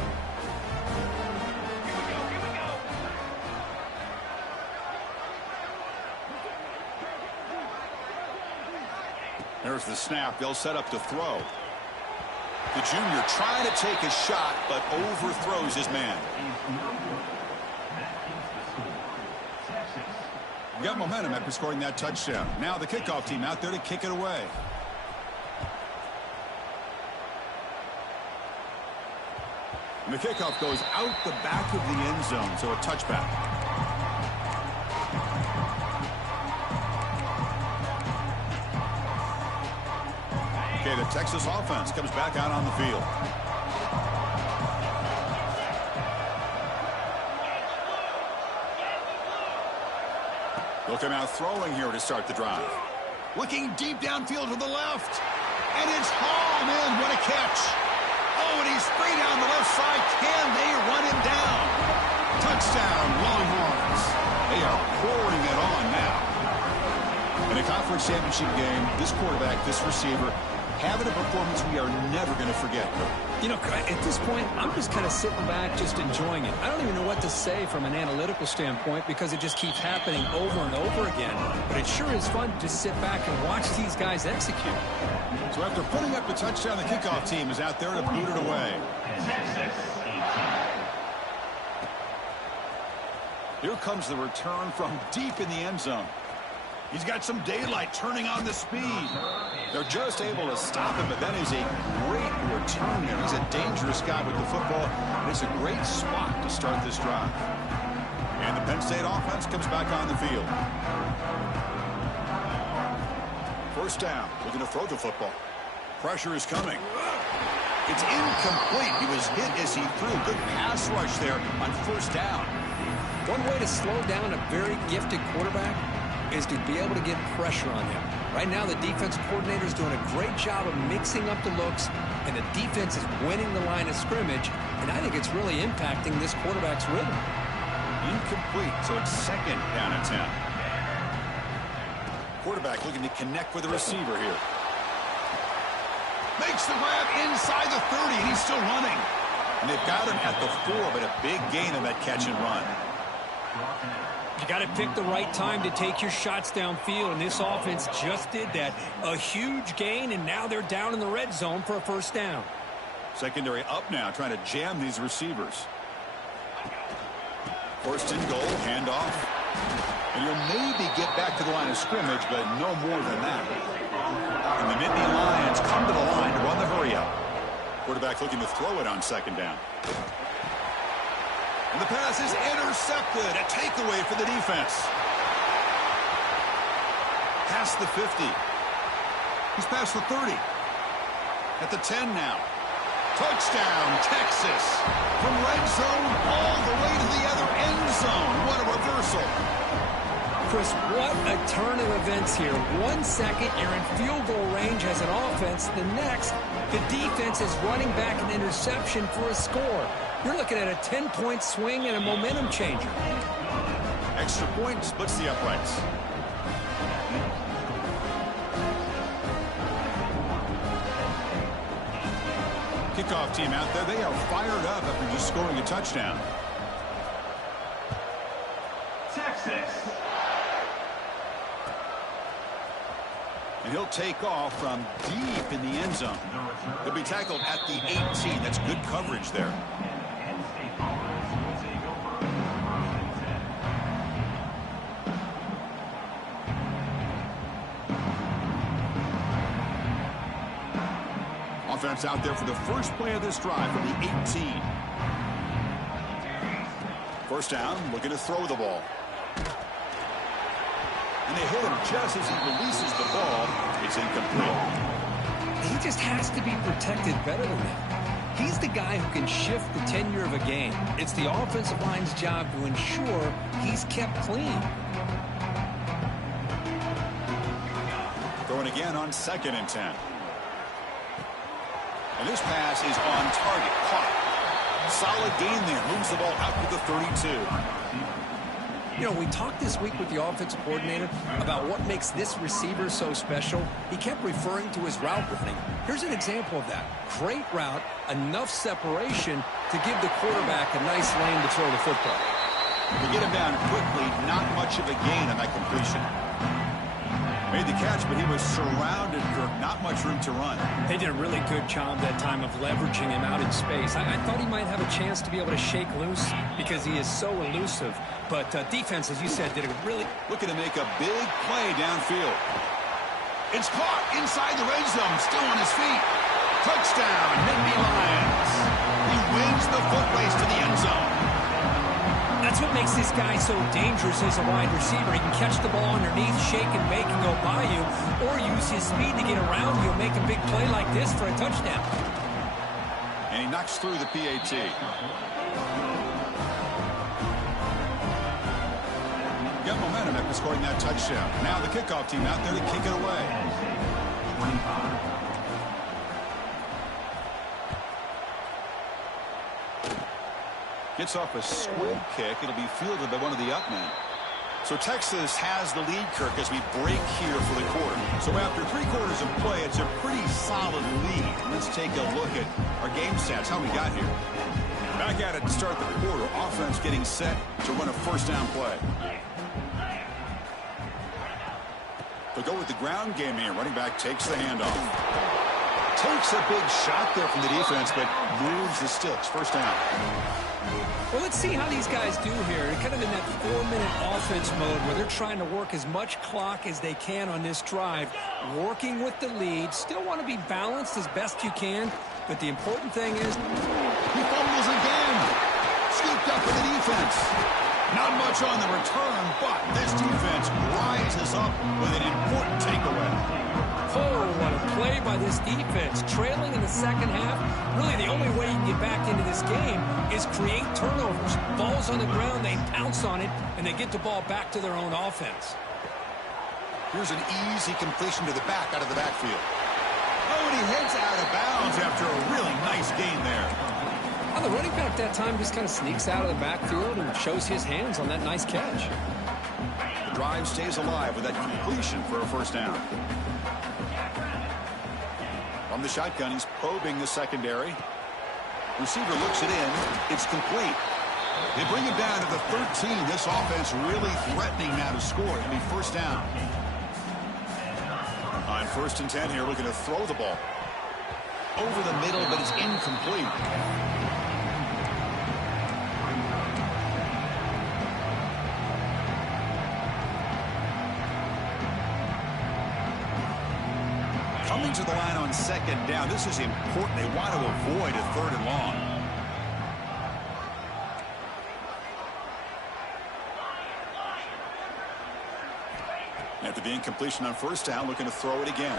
There's the snap. They'll set up to throw. The junior trying to take a shot, but overthrows his man. Got momentum after scoring that touchdown. Now the kickoff team out there to kick it away. And the kickoff goes out the back of the end zone, so a touchback. Okay, the Texas offense comes back out on the field. They'll come out throwing here to start the drive. Looking deep downfield to the left. And it's hauled in. What a catch. Oh, and he's free down the left side. Can they run him down? Touchdown, Longhorns. They are pouring it on now. In a conference championship game, this quarterback, this receiver, having a performance we are never going to forget. You know, at this point, I'm just kind of sitting back, just enjoying it. I don't even know what to say from an analytical standpoint because it just keeps happening over and over again. But it sure is fun to just sit back and watch these guys execute. So after putting up the touchdown, the kickoff team is out there to boot it away. Here comes the return from deep in the end zone. He's got some daylight turning on the speed. They're just able to stop him, but that is a great return there. He's a dangerous guy with the football, and it's a great spot to start this drive. And the Penn State offense comes back on the field. First down, looking to throw the football. Pressure is coming. It's incomplete. He was hit as he threw. Good pass rush there on first down. One way to slow down a very gifted quarterback is to be able to get pressure on him. Right now, the defensive coordinator is doing a great job of mixing up the looks, and the defense is winning the line of scrimmage, and I think it's really impacting this quarterback's rhythm. Incomplete, so it's second down and 10. Quarterback looking to connect with the receiver here. Makes the grab inside the 30, and he's still running. And they've got him at the 4, but a big gain on that catch and run. You got to pick the right time to take your shots downfield, and this offense just did that. A huge gain, and now they're down in the red zone for a first down. Secondary up now, trying to jam these receivers. First and goal, handoff. And you'll maybe get back to the line of scrimmage, but no more than that. And the Nittany Lions come to the line to run the hurry-up. Quarterback looking to throw it on second down. And the pass is intercepted. A takeaway for the defense. Past the 50. He's past the 30. At the 10 now. Touchdown, Texas. From red zone all the way to the other end zone. What a reversal. Chris, what a turn of events here. 1 second, you're in field goal range as an offense. The next, the defense is running back an interception for a score. You're looking at a 10-point swing and a momentum changer. Extra point splits the uprights. Kickoff team out there. They are fired up after just scoring a touchdown. Texas. And he'll take off from deep in the end zone. He'll be tackled at the 18. That's good coverage there. Offense out there for the first play of this drive from the 18. First down, looking to throw the ball. And they hit him just as he releases the ball. It's incomplete. He just has to be protected better than that. He's the guy who can shift the tenure of a game. It's the offensive line's job to ensure he's kept clean. Throwing again on second and 10. And this pass is on target. Caught. Solid gain there. Moves the ball out to the 32. You know, we talked this week with the offensive coordinator about what makes this receiver so special. He kept referring to his route running. Here's an example of that. Great route, enough separation to give the quarterback a nice lane to throw the football. To get him down quickly, not much of a gain on that completion. Made the catch, but he was surrounded, Kirk. Not much room to run. They did a really good job that time of leveraging him out in space. I thought he might have a chance to be able to shake loose because he is so elusive. But defense, as you said, did a really... Looking to make a big play downfield. It's caught inside the red zone, still on his feet. Touchdown, Nittany Lions. He wins the foot race to the end zone. That's what makes this guy so dangerous as a wide receiver. He can catch the ball underneath, shake and bake and go by you, or use his speed to get around you and make a big play like this for a touchdown. And he knocks through the PAT. Got momentum after scoring that touchdown. Now the kickoff team out there to kick it away. 25. Gets off a squib kick. It'll be fielded by one of the up men. So Texas has the lead, Kirk, as we break here for the quarter. So after 3 quarters of play, it's a pretty solid lead. Let's take a look at our game stats, how we got here. Back at it to start the quarter. Offense getting set to run a first down play. They'll go with the ground game here. Running back takes the handoff. Takes a big shot there from the defense, but moves the sticks. First down. Well, let's see how these guys do here. They're kind of in that 4-minute offense mode where they're trying to work as much clock as they can on this drive, working with the lead. Still want to be balanced as best you can, but the important thing is... He fumbles again. Scooped up for the defense. Not much on the return, but this defense rises up with an important takeaway. Oh, what a play by this defense. Trailing in the second half, really the only way you can get back into this game is create turnovers. Ball's on the ground, they pounce on it, and they get the ball back to their own offense. Here's an easy completion to the back out of the backfield. Oh, and he heads out of bounds after a really nice gain there. Well, the running back that time just kind of sneaks out of the backfield and shows his hands on that nice catch. The drive stays alive with that completion for a first down. From the shotgun, he's probing the secondary. Receiver looks it in. It's complete. They bring him down to the 13. This offense really threatening now to score. It'll be first down. On 1st and 10 here, looking to throw the ball. Over the middle, but it's incomplete. Coming to the line on 2nd down. This is important. They want to avoid a 3rd and long. After the incompletion on 1st down, looking to throw it again.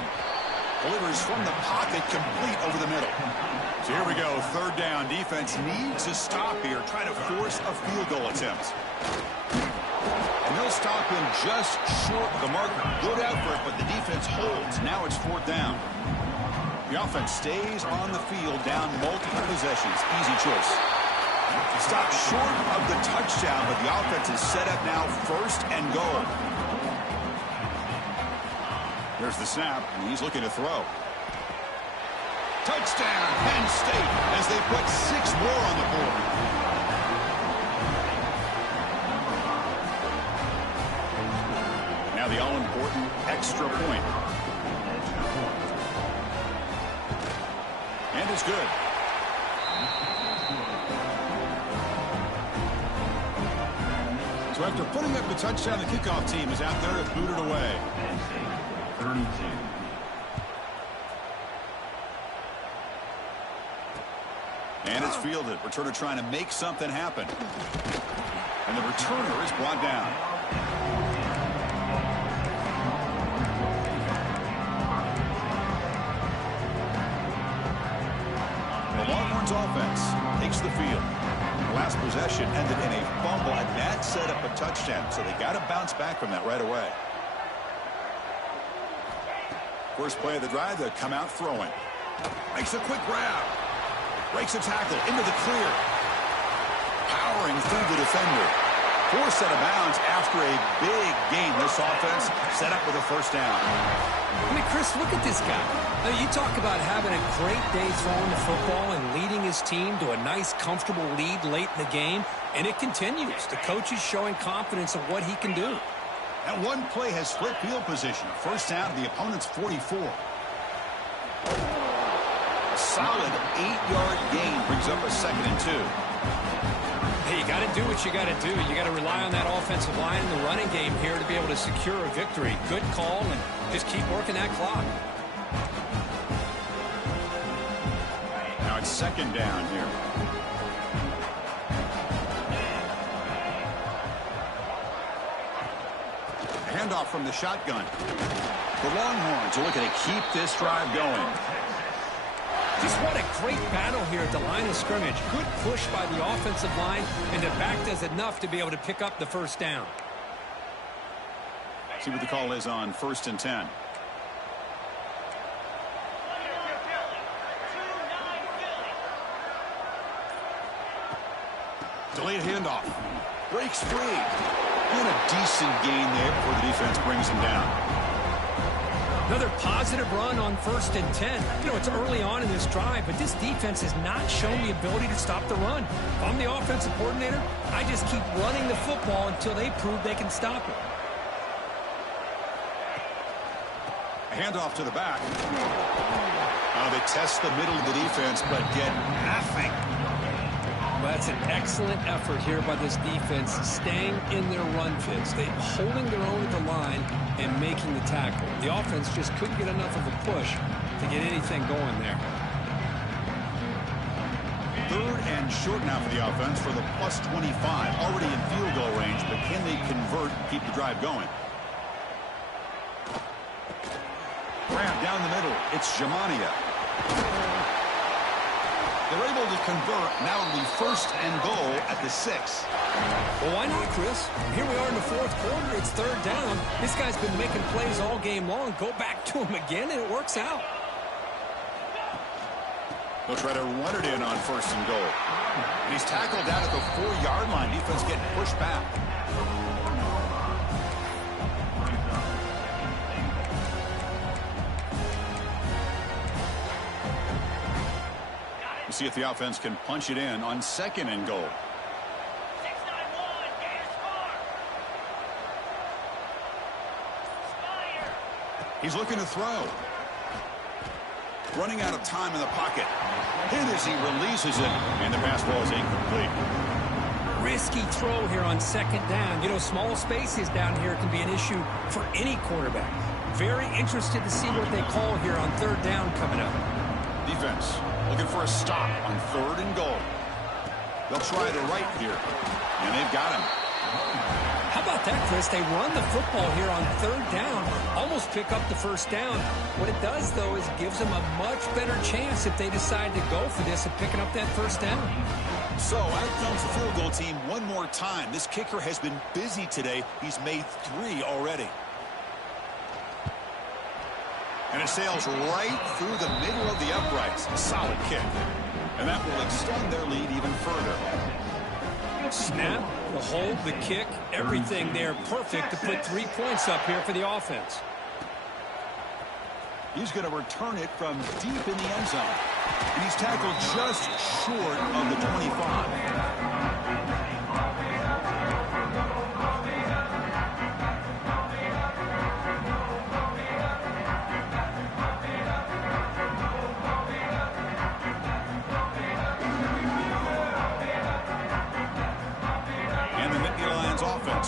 Delivers from the pocket, complete over the middle. So here we go, 3rd down. Defense needs to stop here, try to force a field goal attempt. And they'll stop him just short of the mark. Good effort, but the defense holds. Now it's 4th down. The offense stays on the field, down multiple possessions. Easy choice. Stop short of the touchdown, but the offense is set up now 1st and goal. There's the snap, and he's looking to throw. Touchdown, Penn State, as they put 6 more on the board. Now the all-important extra point. And it's good. So after putting up the touchdown, the kickoff team is out there to boot it away. 32. And it's fielded. Returner trying to make something happen. And the returner is brought down. The Longhorns offense takes the field. The last possession ended in a fumble, and that set up a touchdown. So they got to bounce back from that right away. First play of the drive, they'll come out throwing. Makes a quick grab. Breaks a tackle into the clear. Powering through the defender. Forced out of bounds after a big gain. This offense set up with a first down. I mean, Chris, look at this guy. Now, you talk about having a great day throwing the football and leading his team to a nice, comfortable lead late in the game, and it continues. The coach is showing confidence of what he can do. And one play has flipped field position. First down to the opponent's 44. A solid 8-yard gain brings up a 2nd and 2. Hey, you got to do what you got to do. You got to rely on that offensive line in the running game here to be able to secure a victory. Good call, and just keep working that clock. Now it's 2nd down here. Handoff from the shotgun. The Longhorns are looking to keep this drive going. Just what a great battle here at the line of scrimmage. Good push by the offensive line, and the back does enough to be able to pick up the first down. See what the call is on 1st and 10. Delayed handoff. Breaks free. And a decent gain there before the defense brings him down. Another positive run on 1st and 10. You know, it's early on in this drive, but this defense has not shown the ability to stop the run. If I'm the offensive coordinator, I just keep running the football until they prove they can stop it. A handoff to the back. They test the middle of the defense, but get nothing. Well, that's an excellent effort here by this defense, staying in their run fits. They holding their own at the line and making the tackle. The offense just couldn't get enough of a push to get anything going there. 3rd and short now for the offense for the +25. Already in field goal range, but can they convert and keep the drive going? Grab down the middle. It's Jamania. They're able to convert. Now it'll be 1st and goal at the 6. Well, why not, Chris? Here we are in the 4th quarter. It's 3rd down. This guy's been making plays all game long. Go back to him again, and it works out. They'll try to run it in on 1st and goal. And he's tackled down at the 4-yard line. Defense getting pushed back. We'll see if the offense can punch it in on 2nd and goal. He's looking to throw. Running out of time in the pocket. Hit as he releases it, and the pass ball is incomplete. Risky throw here on 2nd down. You know, small spaces down here can be an issue for any quarterback. Very interested to see what they call here on 3rd down coming up. Defense looking for a stop on 3rd and goal. They'll try the right here, and they've got him. How about that, Chris? They run the football here on 3rd down, almost pick up the first down. What it does, though, is gives them a much better chance if they decide to go for this of picking up that first down. So out comes the field goal team one more time. This kicker has been busy today. He's made 3 already. And it sails right through the middle of the uprights. A solid kick. And that will extend their lead even further. Snap, the hold, the kick, everything there perfect to put 3 points up here for the offense. He's going to return it from deep in the end zone. And he's tackled just short of the 25.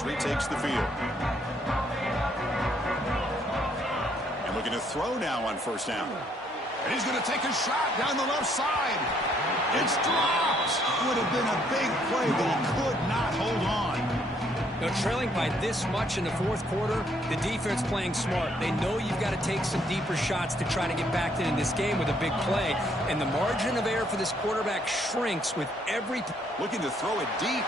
Retakes the field. And looking to throw now on 1st down. And he's going to take a shot down the left side. It's dropped. Would have been a big play, but he could not hold on. Now, trailing by this much in the 4th quarter, the defense playing smart. They know you've got to take some deeper shots to try to get back in this game with a big play. And the margin of error for this quarterback shrinks with every... Looking to throw it deep.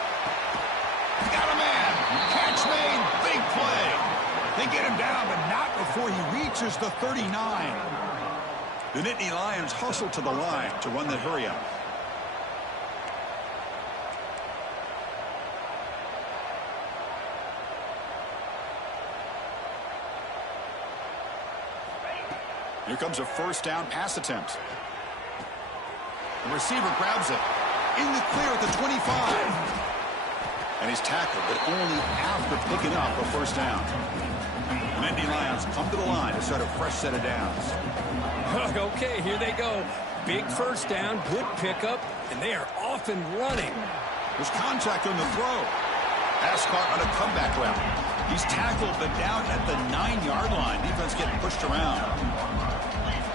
Got a man. Catch made. Big play. They get him down, but not before he reaches the 39. The Nittany Lions hustle to the line to run the hurry-up. Here comes a 1st down pass attempt. The receiver grabs it. In the clear at the 25. And he's tackled, but only after picking up a first down. The Nittany Lions come to the line to start a fresh set of downs. Okay, here they go. Big first down, good pickup, and they are off and running. There's contact on the throw. Pass caught on a comeback route. He's tackled, but down at the 9-yard line. Defense getting pushed around.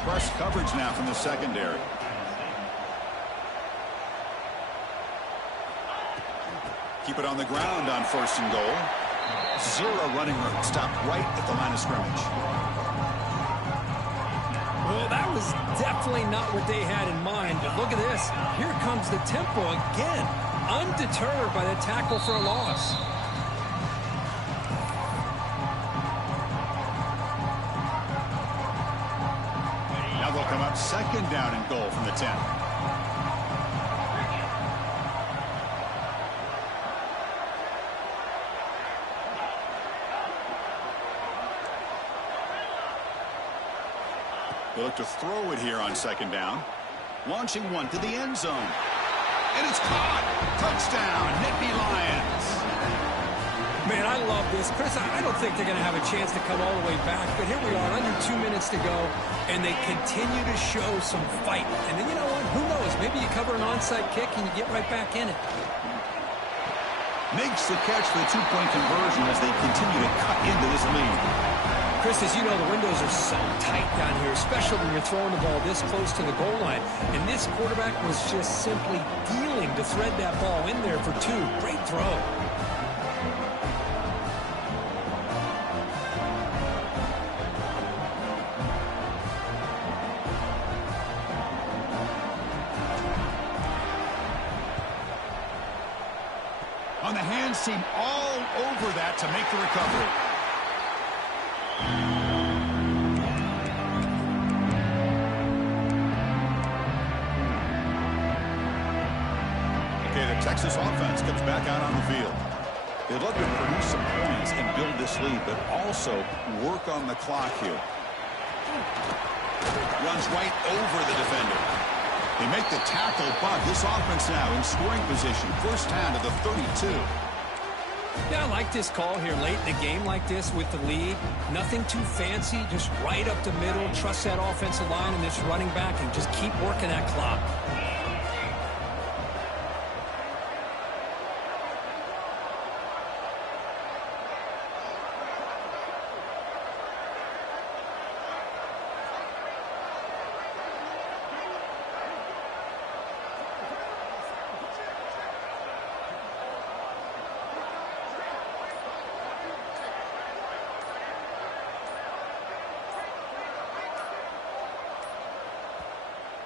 Press coverage now from the secondary. Keep it on the ground on 1st and goal. 0 running room. Stopped right at the line of scrimmage. Well, that was definitely not what they had in mind, but look at this. Here comes the tempo again. Undeterred by the tackle for a loss. Now they'll come up 2nd down and goal from the 10. They look to throw it here on 2nd down. Launching one to the end zone. And it's caught. Touchdown, Nittany Lions. Man, I love this. Chris, I don't think they're going to have a chance to come all the way back, but here we are, under 2 minutes to go, and they continue to show some fight. And then, you know what? Who knows? Maybe you cover an onside kick and you get right back in it. Makes the catch for the 2-point conversion as they continue to cut into this lead. Chris, as you know, the windows are so tight down here, especially when you're throwing the ball this close to the goal line. And this quarterback was just simply dealing to thread that ball in there for 2. Great throw. On the hands team all over that to make the recovery. Texas offense comes back out on the field. They'd love to produce some points and build this lead, but also work on the clock here. Runs right over the defender. They make the tackle, but this offense now in scoring position. 1st down to the 32. Yeah, I like this call here late in the game like this with the lead. Nothing too fancy, just right up the middle. Trust that offensive line and this running back and just keep working that clock.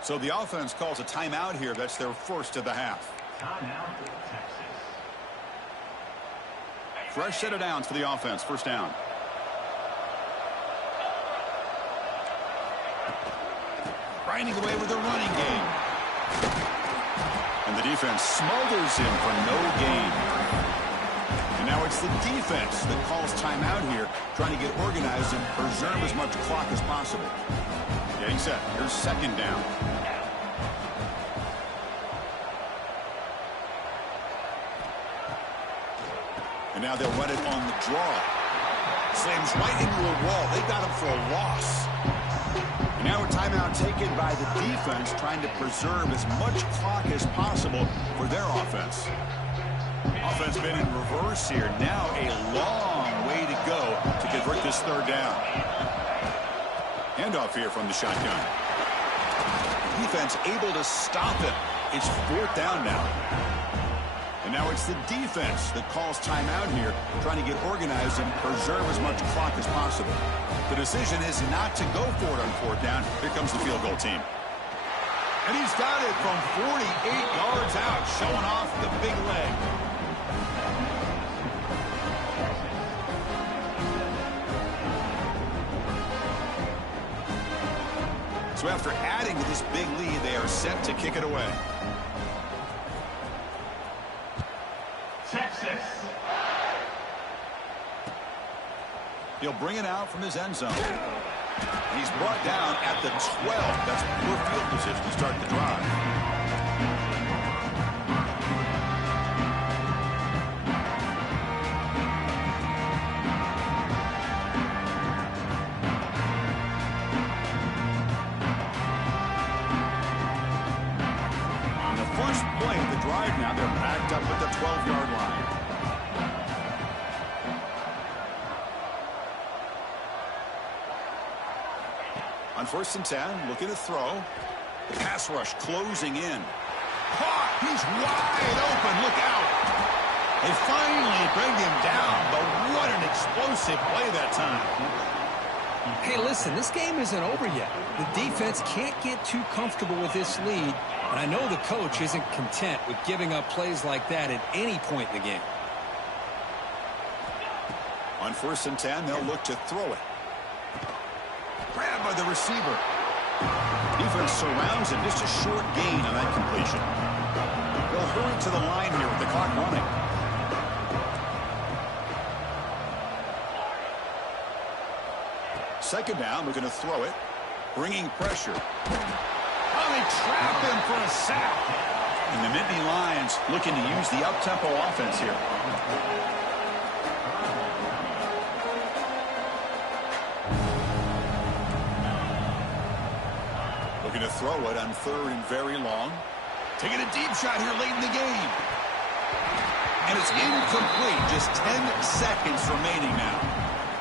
So the offense calls a timeout here. That's their 1st of the half. Timeout, Texas. Fresh set of downs for the offense. 1st down. Grinding away with the running game. And the defense smothers him for no gain. And now it's the defense that calls timeout here, trying to get organized and preserve as much clock as possible. Getting set. Here's 2nd down. And now they'll run it on the draw. Slams right into a wall. They got him for a loss. And now a timeout taken by the defense, trying to preserve as much clock as possible for their offense. Offense been in reverse here. Now a long way to go to convert this 3rd down. Handoff here from the shotgun. Defense able to stop it. It's 4th down now. And now it's the defense that calls timeout here, trying to get organized and preserve as much clock as possible. The decision is not to go for it on 4th down. Here comes the field goal team. And he's got it from 48 yards out, showing off the big leg. So after adding to this big lead, they are set to kick it away. Texas. He'll bring it out from his end zone. He's brought down at the 12. That's poor field position to start the drive. drive now. They're backed up at the 12-yard line. On 1st and 10, looking to throw. The pass rush closing in. Caught! He's wide open. Look out! They finally bring him down, but what an explosive play that time. Hey, listen, this game isn't over yet. The defense can't get too comfortable with this lead, and I know the coach isn't content with giving up plays like that at any point in the game. On 1st and 10, they'll look to throw it. Grabbed by the receiver. Defense surrounds him. Just a short gain on that completion. They'll hurry to the line here with the clock running. Second down, looking to throw it. Bringing pressure. Oh, they trap him for a sack. And the Nittany Lions looking to use the up-tempo offense here. Looking to throw it on 3rd and very long. Taking a deep shot here late in the game. And it's incomplete. Just 10 seconds remaining now.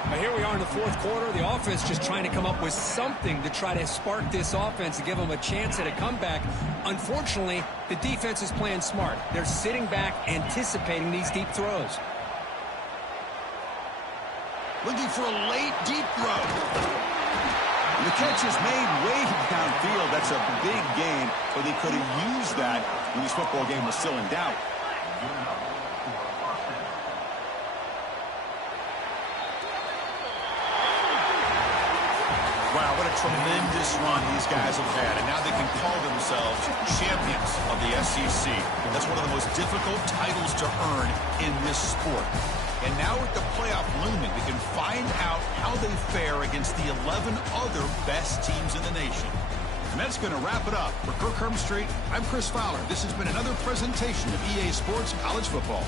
But here we are in the 4th quarter. The offense just trying to come up with something to try to spark this offense and give them a chance at a comeback. Unfortunately, the defense is playing smart. They're sitting back, anticipating these deep throws. Looking for a late deep throw. The catch is made way downfield. That's a big gain, but they could have used that when this football game was still in doubt. Wow, what a tremendous run these guys have had, and now they can call themselves champions of the SEC. That's one of the most difficult titles to earn in this sport. And now with the playoff looming, we can find out how they fare against the 11 other best teams in the nation. And that's going to wrap it up. For Kirk Hermstreet, I'm Chris Fowler. This has been another presentation of EA Sports College Football.